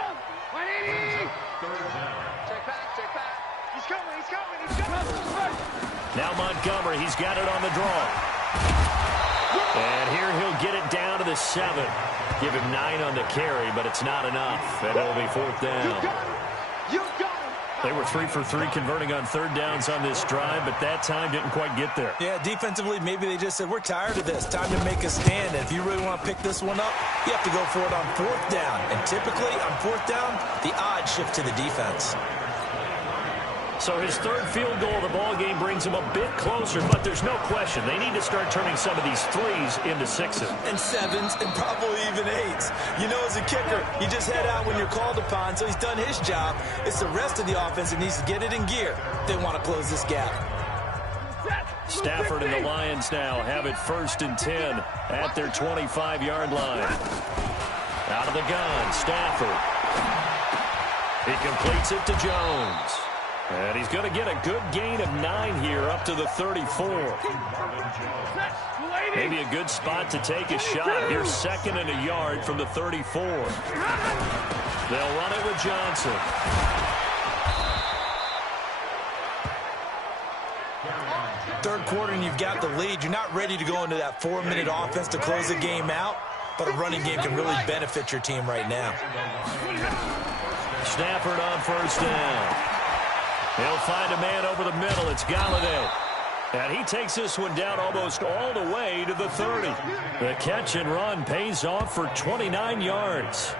back. He's coming. Now Montgomery, he's got it on the draw. And here he'll get it down to the 7. Give him 9 on the carry, but it's not enough. And it'll be 4th down. You got him. They were 3 for 3 converting on 3rd downs on this drive, but that time didn't quite get there. Yeah, defensively, maybe they just said, we're tired of this. Time to make a stand. And if you really want to pick this one up, you have to go for it on 4th down. And typically, on 4th down, the odds shift to the defense. So his 3rd field goal of the ball game brings him a bit closer, but there's no question they need to start turning some of these 3s into 6s. And 7s and probably even 8s. You know, as a kicker, you just head out when you're called upon, so he's done his job. It's the rest of the offense that needs to get it in gear. They want to close this gap. Stafford and the Lions now have it 1st and 10 at their 25-yard line. Out of the gun, Stafford. He completes it to Jones. And he's going to get a good gain of 9 here up to the 34. Maybe a good spot to take a shot. Here's 2nd and a yard from the 34. They'll run it with Johnson. Third quarter and you've got the lead. You're not ready to go into that 4-minute offense to close the game out, but a running game can really benefit your team right now. Stafford on 1st down. He'll find a man over the middle. It's Galladay. And he takes this one down almost all the way to the 30. The catch and run pays off for 29 yards.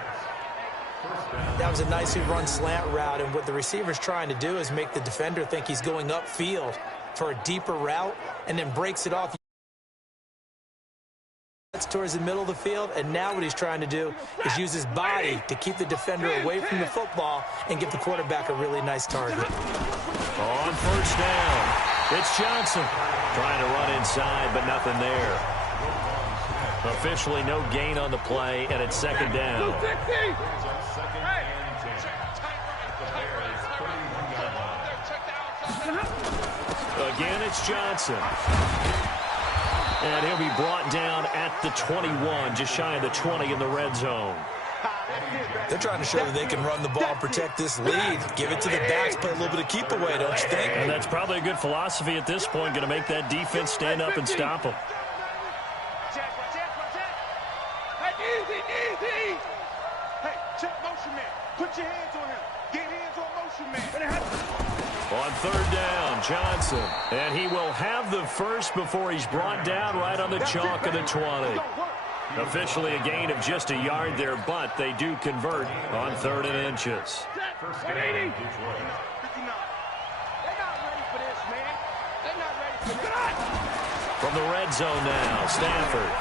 That was a nicely run slant route, and what the receiver's trying to do is make the defender think he's going upfield for a deeper route and then breaks it off towards the middle of the field, and now what he's trying to do is use his body to keep the defender away from the football and give the quarterback a really nice target. On 1st down, it's Johnson trying to run inside, but nothing there. Officially no gain on the play, and it's 2nd down. Again, it's Johnson. And he'll be brought down at the 21, just shy of the 20 in the red zone. They're trying to show that they can run the ball and protect this lead. Give it to the backs, play a little bit of keep away, don't you think? And that's probably a good philosophy at this point, going to make that defense stand up and stop them. Hey, easy. Hey, check. Motion man. Put your hands on him. Get hands on motion man. On third down, Johnson. And he will have the first before he's brought down right on the chalk of the 20. Officially a gain of just a yard there, but they do convert on 3rd and inches. First down, Detroit. 59. They're not ready for this, man. They're not ready for this. From the red zone now, Stafford.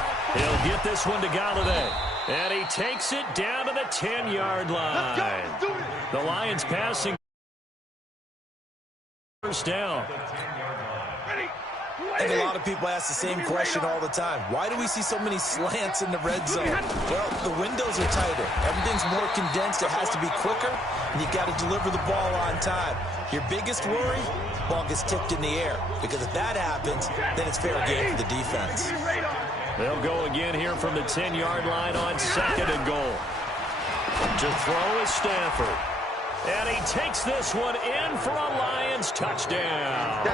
He'll get this one to Galladay. And he takes it down to the 10-yard line. Let's do this. The Lions passing. First down. I think a lot of people ask the same question all the time. Why do we see so many slants in the red zone? Well, the windows are tighter. Everything's more condensed. It has to be quicker, and you've got to deliver the ball on time. Your biggest worry, ball gets tipped in the air. Because if that happens, then it's fair game for the defense. They'll go again here from the 10-yard line on 2nd and goal. To throw is Stafford. And he takes this one in for a Lions touchdown.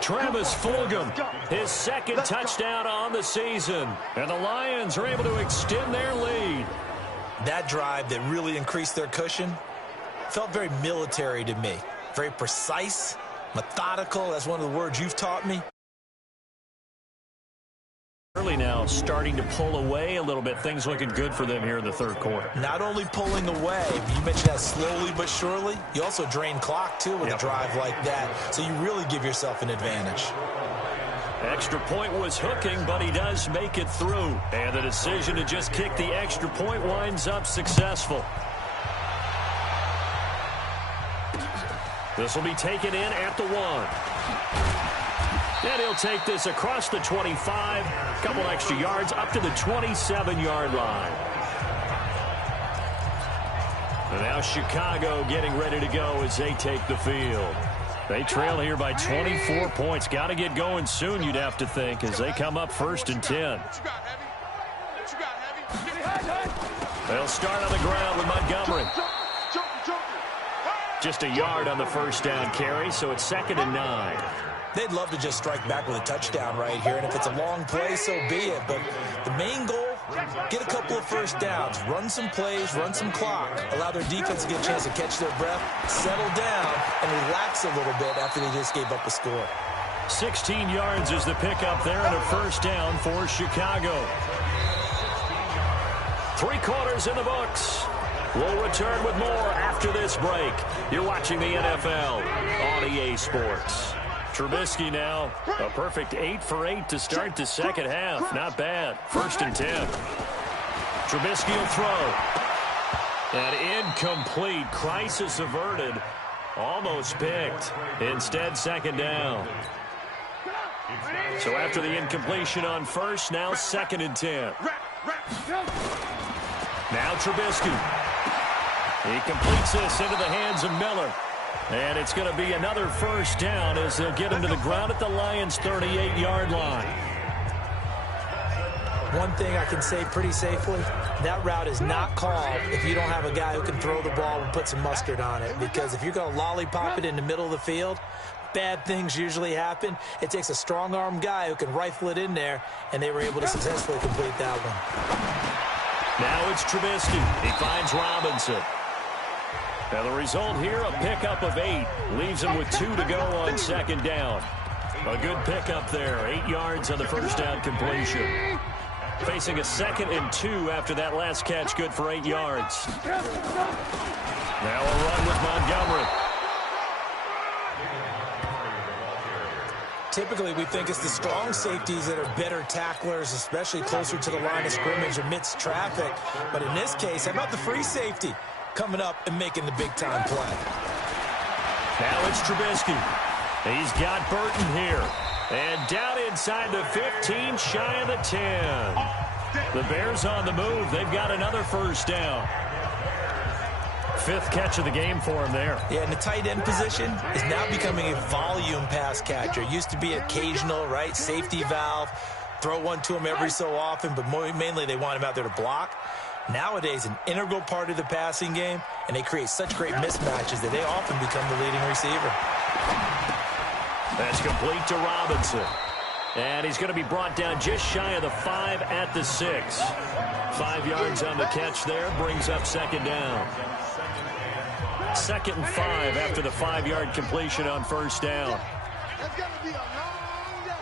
Travis Fulgham, his 2nd touchdown on the season. And the Lions are able to extend their lead. That drive that really increased their cushion felt very military to me. Very precise, methodical. That's one of the words you've taught me. Early now, starting to pull away a little bit. Things looking good for them here in the 3rd quarter. Not only pulling away, you mentioned that slowly but surely. You also drain clock, too, with a drive like that. So you really give yourself an advantage. Extra point was hooking, but he does make it through. And the decision to just kick the extra point winds up successful. This will be taken in at the 1. And he'll take this across the 25, a couple extra yards up to the 27-yard line. And now Chicago getting ready to go as they take the field. They trail here by 24 points. Got to get going soon, you'd have to think, as they come up 1st and 10. They'll start on the ground with Montgomery. Just a yard on the first down carry, so it's 2nd and 9. They'd love to just strike back with a touchdown right here, and if it's a long play, so be it. But the main goal, get a couple of first downs, run some plays, run some clock, allow their defense to get a chance to catch their breath, settle down, and relax a little bit after they just gave up a score. 16 yards is the pickup there, and a first down for Chicago. 3 quarters in the books. We'll return with more after this break. You're watching the NFL on EA Sports. Trubisky now, a perfect 8 for 8 to start the second half. Not bad. 1st and 10. Trubisky will throw. And incomplete. Crisis averted. Almost picked. Instead, 2nd down. So after the incompletion on first, now 2nd and 10. Now Trubisky. He completes this into the hands of Miller. And it's going to be another first down as they'll get him to the ground at the Lions' 38-yard line. One thing I can say pretty safely, that route is not called if you don't have a guy who can throw the ball and put some mustard on it. Because if you're going to lollipop it in the middle of the field, bad things usually happen. It takes a strong-arm guy who can rifle it in there, and they were able to successfully complete that one. Now it's Trubisky. He finds Robinson. Now the result here, a pickup of 8. Leaves him with 2 to go on 2nd down. A good pickup there. 8 yards on the first down completion. Facing a 2nd and 2 after that last catch. Good for 8 yards. Now a run with Montgomery. Typically, we think it's the strong safeties that are better tacklers, especially closer to the line of scrimmage amidst traffic. But in this case, how about the free safety coming up and making the big-time play? Now it's Trubisky. He's got Burton here. And down inside the 15, shy of the 10. The Bears on the move. They've got another first down. 5th catch of the game for him there. Yeah, and the tight end position is now becoming a volume pass catcher. It used to be occasional, right? Safety valve. Throw one to him every so often, but mainly they want him out there to block. Nowadays, an integral part of the passing game, and they create such great mismatches that they often become the leading receiver. That's complete to Robinson. And he's going to be brought down just shy of the 5 at the 6. 5 yards on the catch there, brings up second down. 2nd and 5 after the 5-yard completion on first down. That's going to be a long day.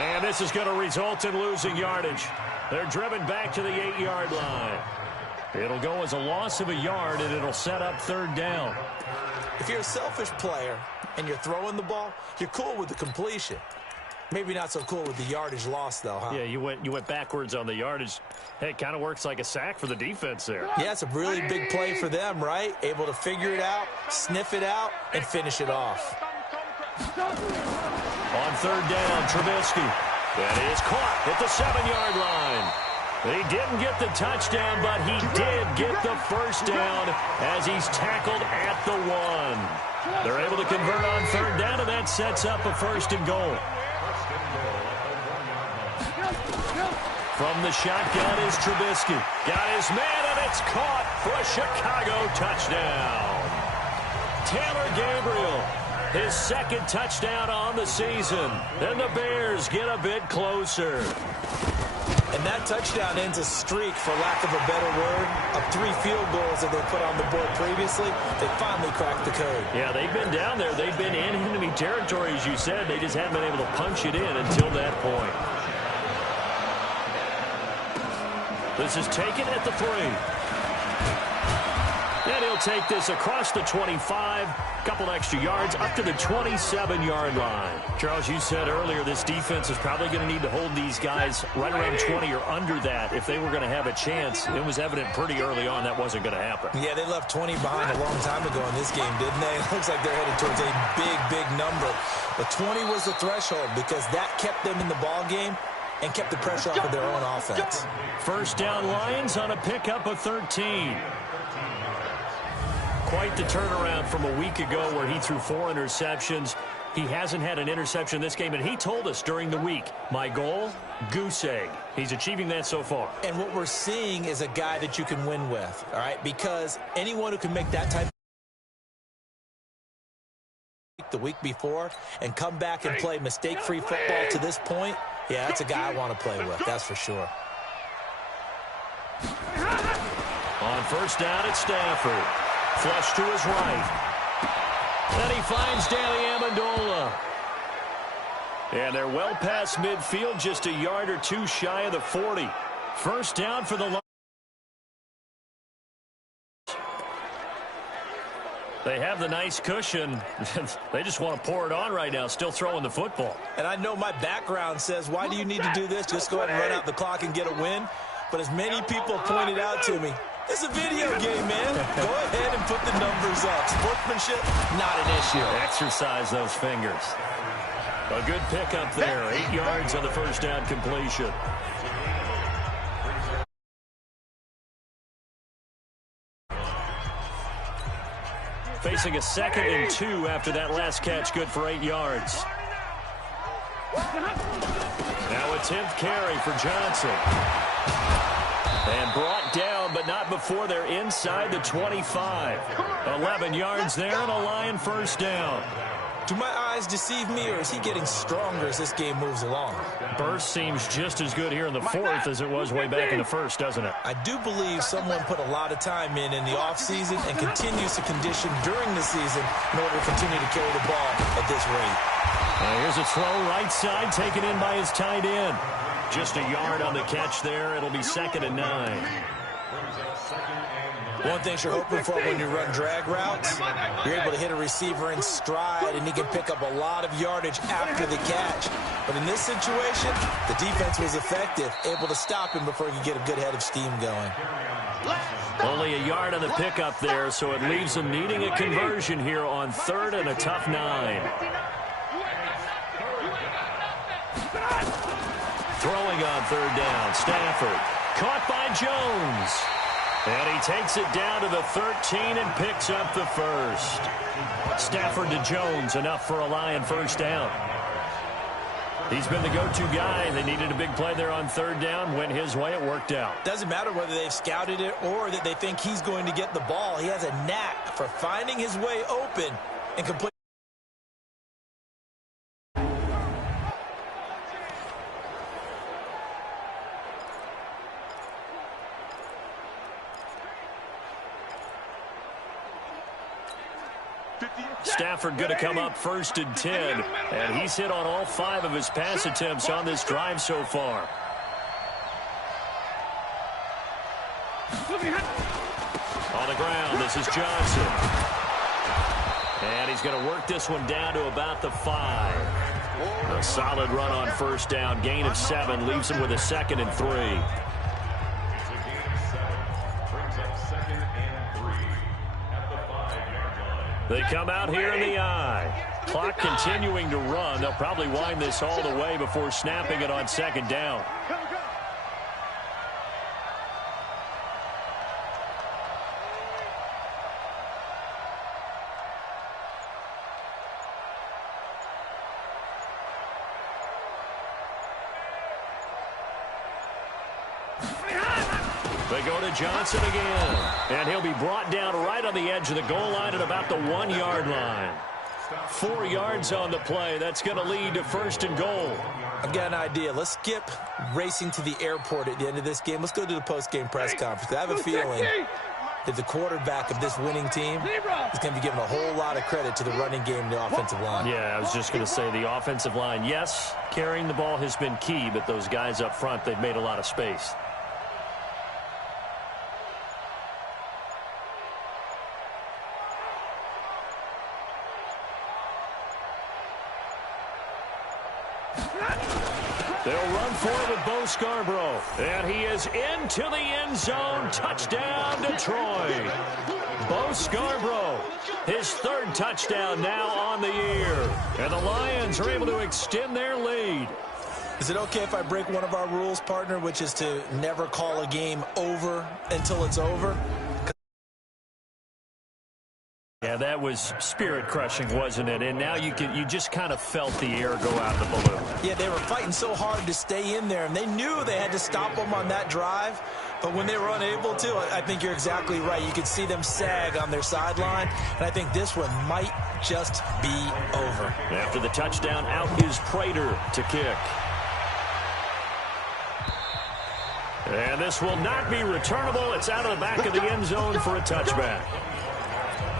And this is going to result in losing yardage. They're driven back to the 8-yard line. It'll go as a loss of a yard, and it'll set up 3rd down. If you're a selfish player and you're throwing the ball, you're cool with the completion. Maybe not so cool with the yardage loss, though, huh? Yeah, you went backwards on the yardage. Hey, it kind of works like a sack for the defense there. Yeah, it's a really big play for them, right? Able to figure it out, sniff it out, and finish it off. On 3rd down, Trubisky. That is caught at the 7-yard line. He didn't get the touchdown, but he did get the first down as he's tackled at the 1. They're able to convert on 3rd down, and that sets up a 1st and goal. From the shotgun is Trubisky. Got his man, and it's caught for a Chicago touchdown. Taylor Gabriel, his 2nd touchdown on the season. And the Bears get a bit closer. And that touchdown ends a streak, for lack of a better word, of 3 field goals that they put on the board previously. They finally cracked the code. Yeah, they've been down there. They've been in enemy territory, as you said. They just haven't been able to punch it in until that point. This is taken at the 3. And he'll take this across the 25, couple extra yards, up to the 27-yard line. Charles, you said earlier this defense is probably going to need to hold these guys right around 20 or under that if they were going to have a chance. It was evident pretty early on that wasn't going to happen. Yeah, they left 20 behind a long time ago in this game, didn't they? It looks like they're headed towards a big, big number. But 20 was the threshold because that kept them in the ball game and kept the pressure off of their own offense. First down, Lions on a pickup of 13. Quite the turnaround from a week ago where he threw 4 interceptions. He hasn't had an interception this game, and he told us during the week, my goal, goose egg. He's achieving that so far. And what we're seeing is a guy that you can win with, all right? Because anyone who can make that type of the week before and come back and play mistake-free football to this point, yeah, that's a guy I want to play with, that's for sure. On first down, it's Stafford. Flush to his right. And he finds Danny Amendola. And they're well past midfield, just a yard or 2 shy of the 40. First down for the Lions. They have the nice cushion. They just want to pour it on right now, still throwing the football. And I know my background says, why do you need to do this? Just go ahead and run out the clock and get a win. But as many people pointed out to me, it's a video game, man. Go ahead and put the numbers up. Sportsmanship, not an issue. Exercise those fingers. A good pickup there. 8 yards on the first down completion. Facing a 2nd and 2 after that last catch, good for 8 yards. Now a 10th carry for Johnson. And brought down, but not before they're inside the 25. 11 yards there and a Lion first down. Do my eyes deceive me, or is he getting stronger as this game moves along? Burst seems just as good here in the 4th as it was way back in the 1st, doesn't it? I do believe someone put a lot of time in the offseason and continues to condition during the season in order to continue to carry the ball at this rate. Here's a throw right side taken in by his tight end. Just a yard on the catch there. It'll be 2nd and 9. One thing you're hoping for when you run drag routes, you're able to hit a receiver in stride, and he can pick up a lot of yardage after the catch. But in this situation, the defense was effective, able to stop him before he could get a good head of steam going. Only a yard on the pickup there, so it leaves them needing a conversion here on 3rd and a tough 9. Throwing on 3rd down, Stafford. Caught by Jones. And he takes it down to the 13 and picks up the first. Stafford to Jones, enough for a Lion first down. He's been the go-to guy. They needed a big play there on 3rd down. Went his way. It worked out. Doesn't matter whether they've scouted it or that they think he's going to get the ball. He has a knack for finding his way open and completing. Stafford going to come up 1st and 10, and he's hit on all 5 of his pass attempts on this drive so far. On the ground, this is Johnson. And he's going to work this one down to about the 5. A solid run on 1st down. Gain of 7 leaves him with a 2nd and 3. They come out here in the I. Clock continuing to run. They'll probably wind this all the way before snapping it on 2nd down. They go to Johnson again, and he'll be brought down right on the edge of the goal line at about the 1-yard line. 4 yards on the play. That's going to lead to 1st and goal. I've got an idea. Let's skip racing to the airport at the end of this game. Let's go to the post-game press conference. I have a feeling that the quarterback of this winning team is going to be given a whole lot of credit to the running game and the offensive line. Yeah, I was just going to say the offensive line, yes, carrying the ball has been key, but those guys up front, they've made a lot of space. They'll run forward with Bo Scarborough. And he is into the end zone. Touchdown, Detroit. Bo Scarborough, his 3rd touchdown now on the year. And the Lions are able to extend their lead. Is it okay if I break one of our rules, partner, which is to never call a game over until it's over? Yeah, that was spirit-crushing, wasn't it? And now you just kind of felt the air go out of the balloon. Yeah, they were fighting so hard to stay in there, and they knew they had to stop them on that drive. But when they were unable to, I think you're exactly right. You could see them sag on their sideline, and I think this one might just be over. After the touchdown, out is Prater to kick. And this will not be returnable. It's out of the back of the end zone for a touchback.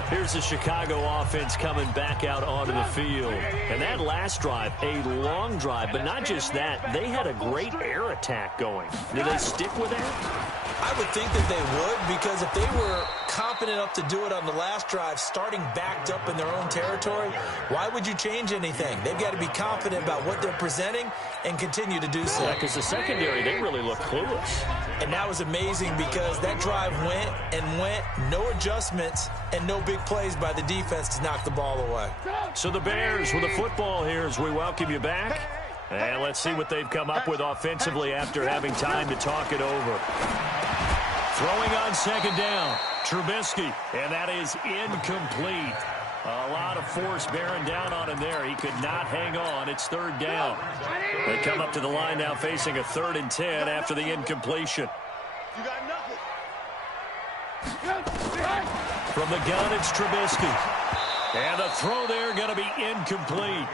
Here's the Chicago offense coming back out onto the field. And that last drive, a long drive, but not just that. They had a great air attack going. Do they stick with that? I would think that they would, because if they were confident enough to do it on the last drive, starting backed up in their own territory, why would you change anything? They've got to be confident about what they're presenting and continue to do so. Yeah, because the secondary, they really look clueless. And that was amazing because that drive went and went, no adjustments, and no big plays by the defense to knock the ball away. So the Bears with the football here as we welcome you back. And let's see what they've come up with offensively after having time to talk it over. Throwing on 2nd down, Trubisky, and that is incomplete. A lot of force bearing down on him there. He could not hang on. It's 3rd down. They come up to the line now facing a 3rd and 10 after the incompletion. You got nothing. From the gun, it's Trubisky. And the throw there going to be incomplete.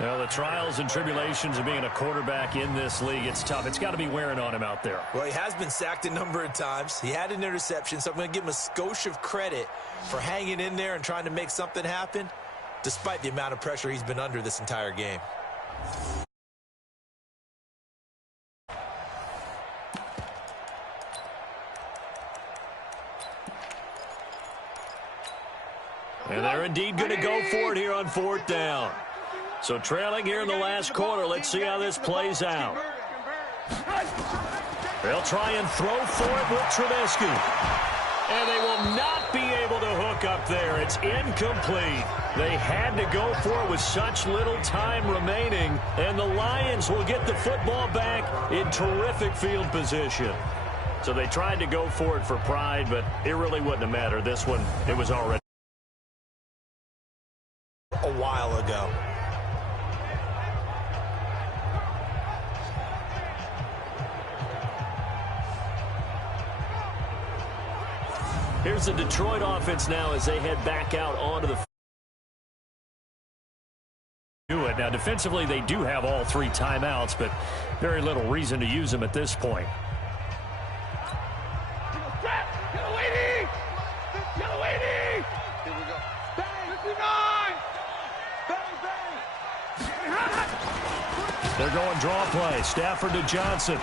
Now, the trials and tribulations of being a quarterback in this league, it's tough. It's got to be wearing on him out there. Well, he has been sacked a number of times. He had an interception, so I'm going to give him a skosh of credit for hanging in there and trying to make something happen, despite the amount of pressure he's been under this entire game. And they're indeed going to go for it here on 4th down. So trailing here in the last quarter. Let's see how this plays out. They'll try and throw for it with Trubisky. And they will not be able to hook up there. It's incomplete. They had to go for it with such little time remaining. And the Lions will get the football back in terrific field position. So they tried to go for it for pride, but it really wouldn't have mattered. This one, it was already a while ago. Here's the Detroit offense now as they head back out onto the field. Now, defensively, they do have all 3 timeouts, but very little reason to use them at this point. They're going draw play. Stafford to Johnson.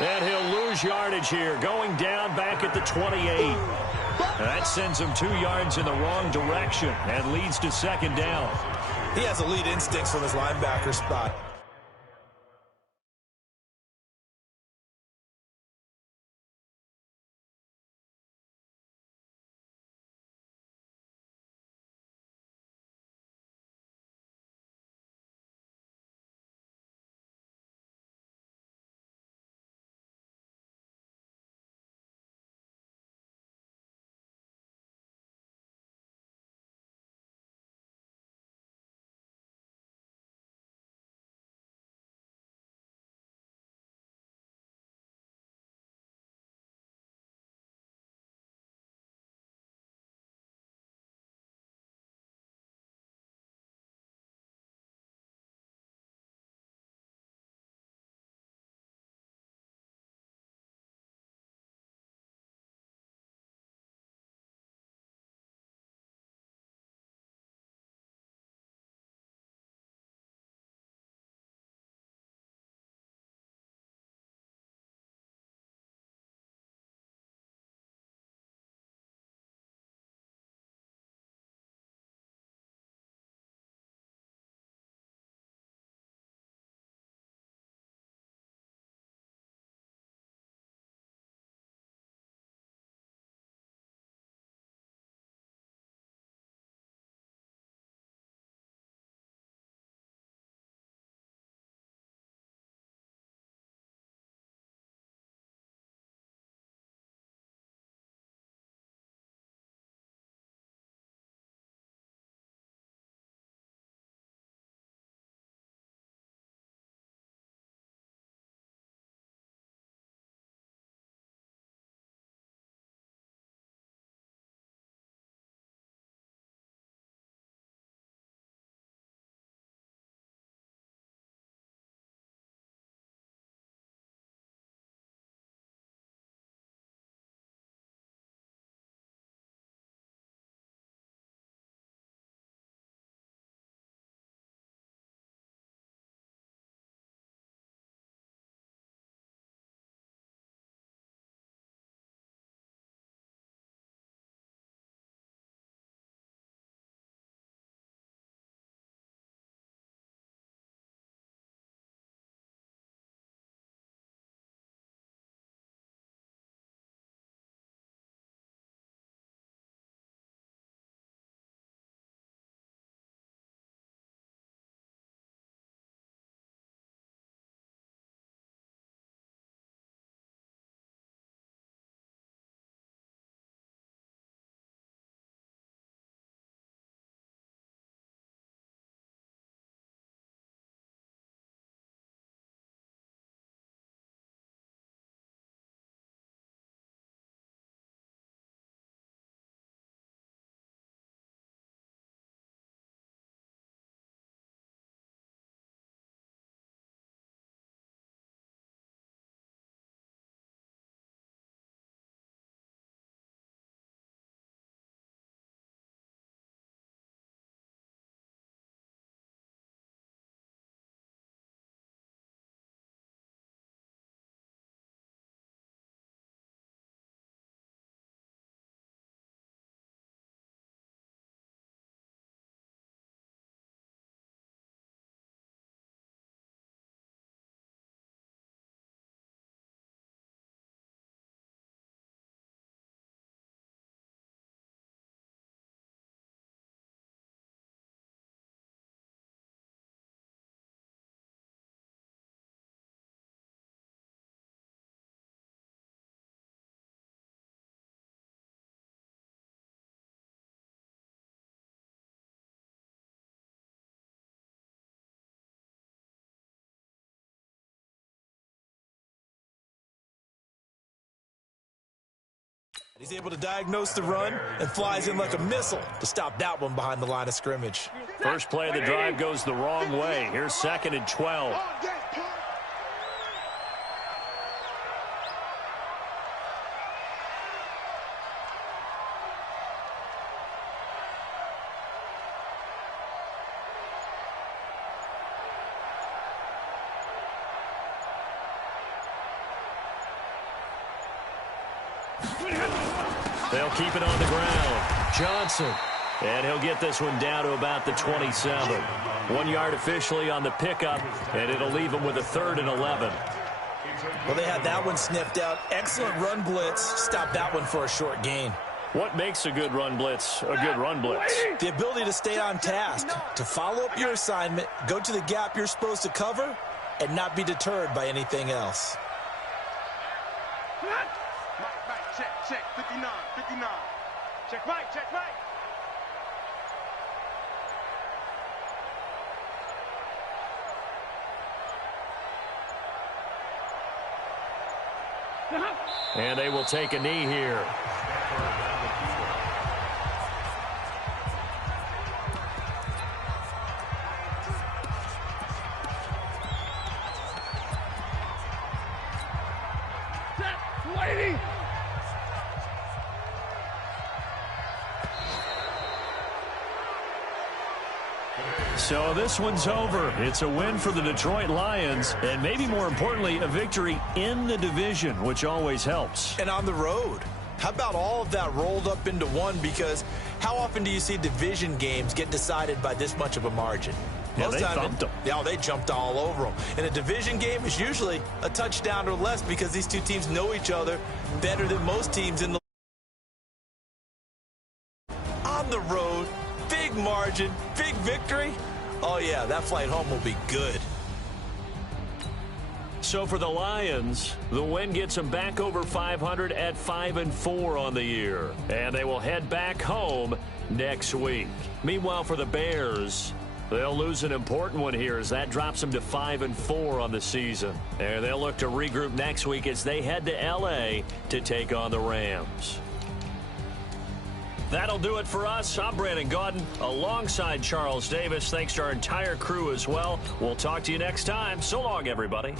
And he'll lose yardage here, going down back at the 28. That sends him 2 yards in the wrong direction and leads to second down. He has elite instincts from his linebacker spot. He's able to diagnose the run and flies in like a missile to stop that one behind the line of scrimmage. First play of the drive goes the wrong way. Here's 2nd and 12. They'll keep it on the ground. Johnson. And he'll get this one down to about the 27. 1 yard officially on the pickup, and it'll leave him with a 3rd and 11. Well, they had that one sniffed out. Excellent run blitz. Stop that one for a short gain. What makes a good run blitz a good run blitz? The ability to stay on task, to follow up your assignment, go to the gap you're supposed to cover, and not be deterred by anything else. Mike, check, 59. Check, Mike. And they will take a knee here. So this one's over. It's a win for the Detroit Lions, and maybe more importantly, a victory in the division, which always helps. And on the road. How about all of that rolled up into one? Because how often do you see division games get decided by this much of a margin? Yeah, they thumped them. Yeah, they jumped all over them. And a division game is usually a touchdown or less because these two teams know each other better than most teams in the on the road. Big margin, big victory. Oh, yeah, that flight home will be good. So for the Lions, the win gets them back over 500 at 5-4 on the year. And they will head back home next week. Meanwhile, for the Bears, they'll lose an important one here as that drops them to 5-4 on the season. And they'll look to regroup next week as they head to L.A. to take on the Rams. That'll do it for us. I'm Brandon Gaudin alongside Charles Davis. Thanks to our entire crew as well. We'll talk to you next time. So long, everybody.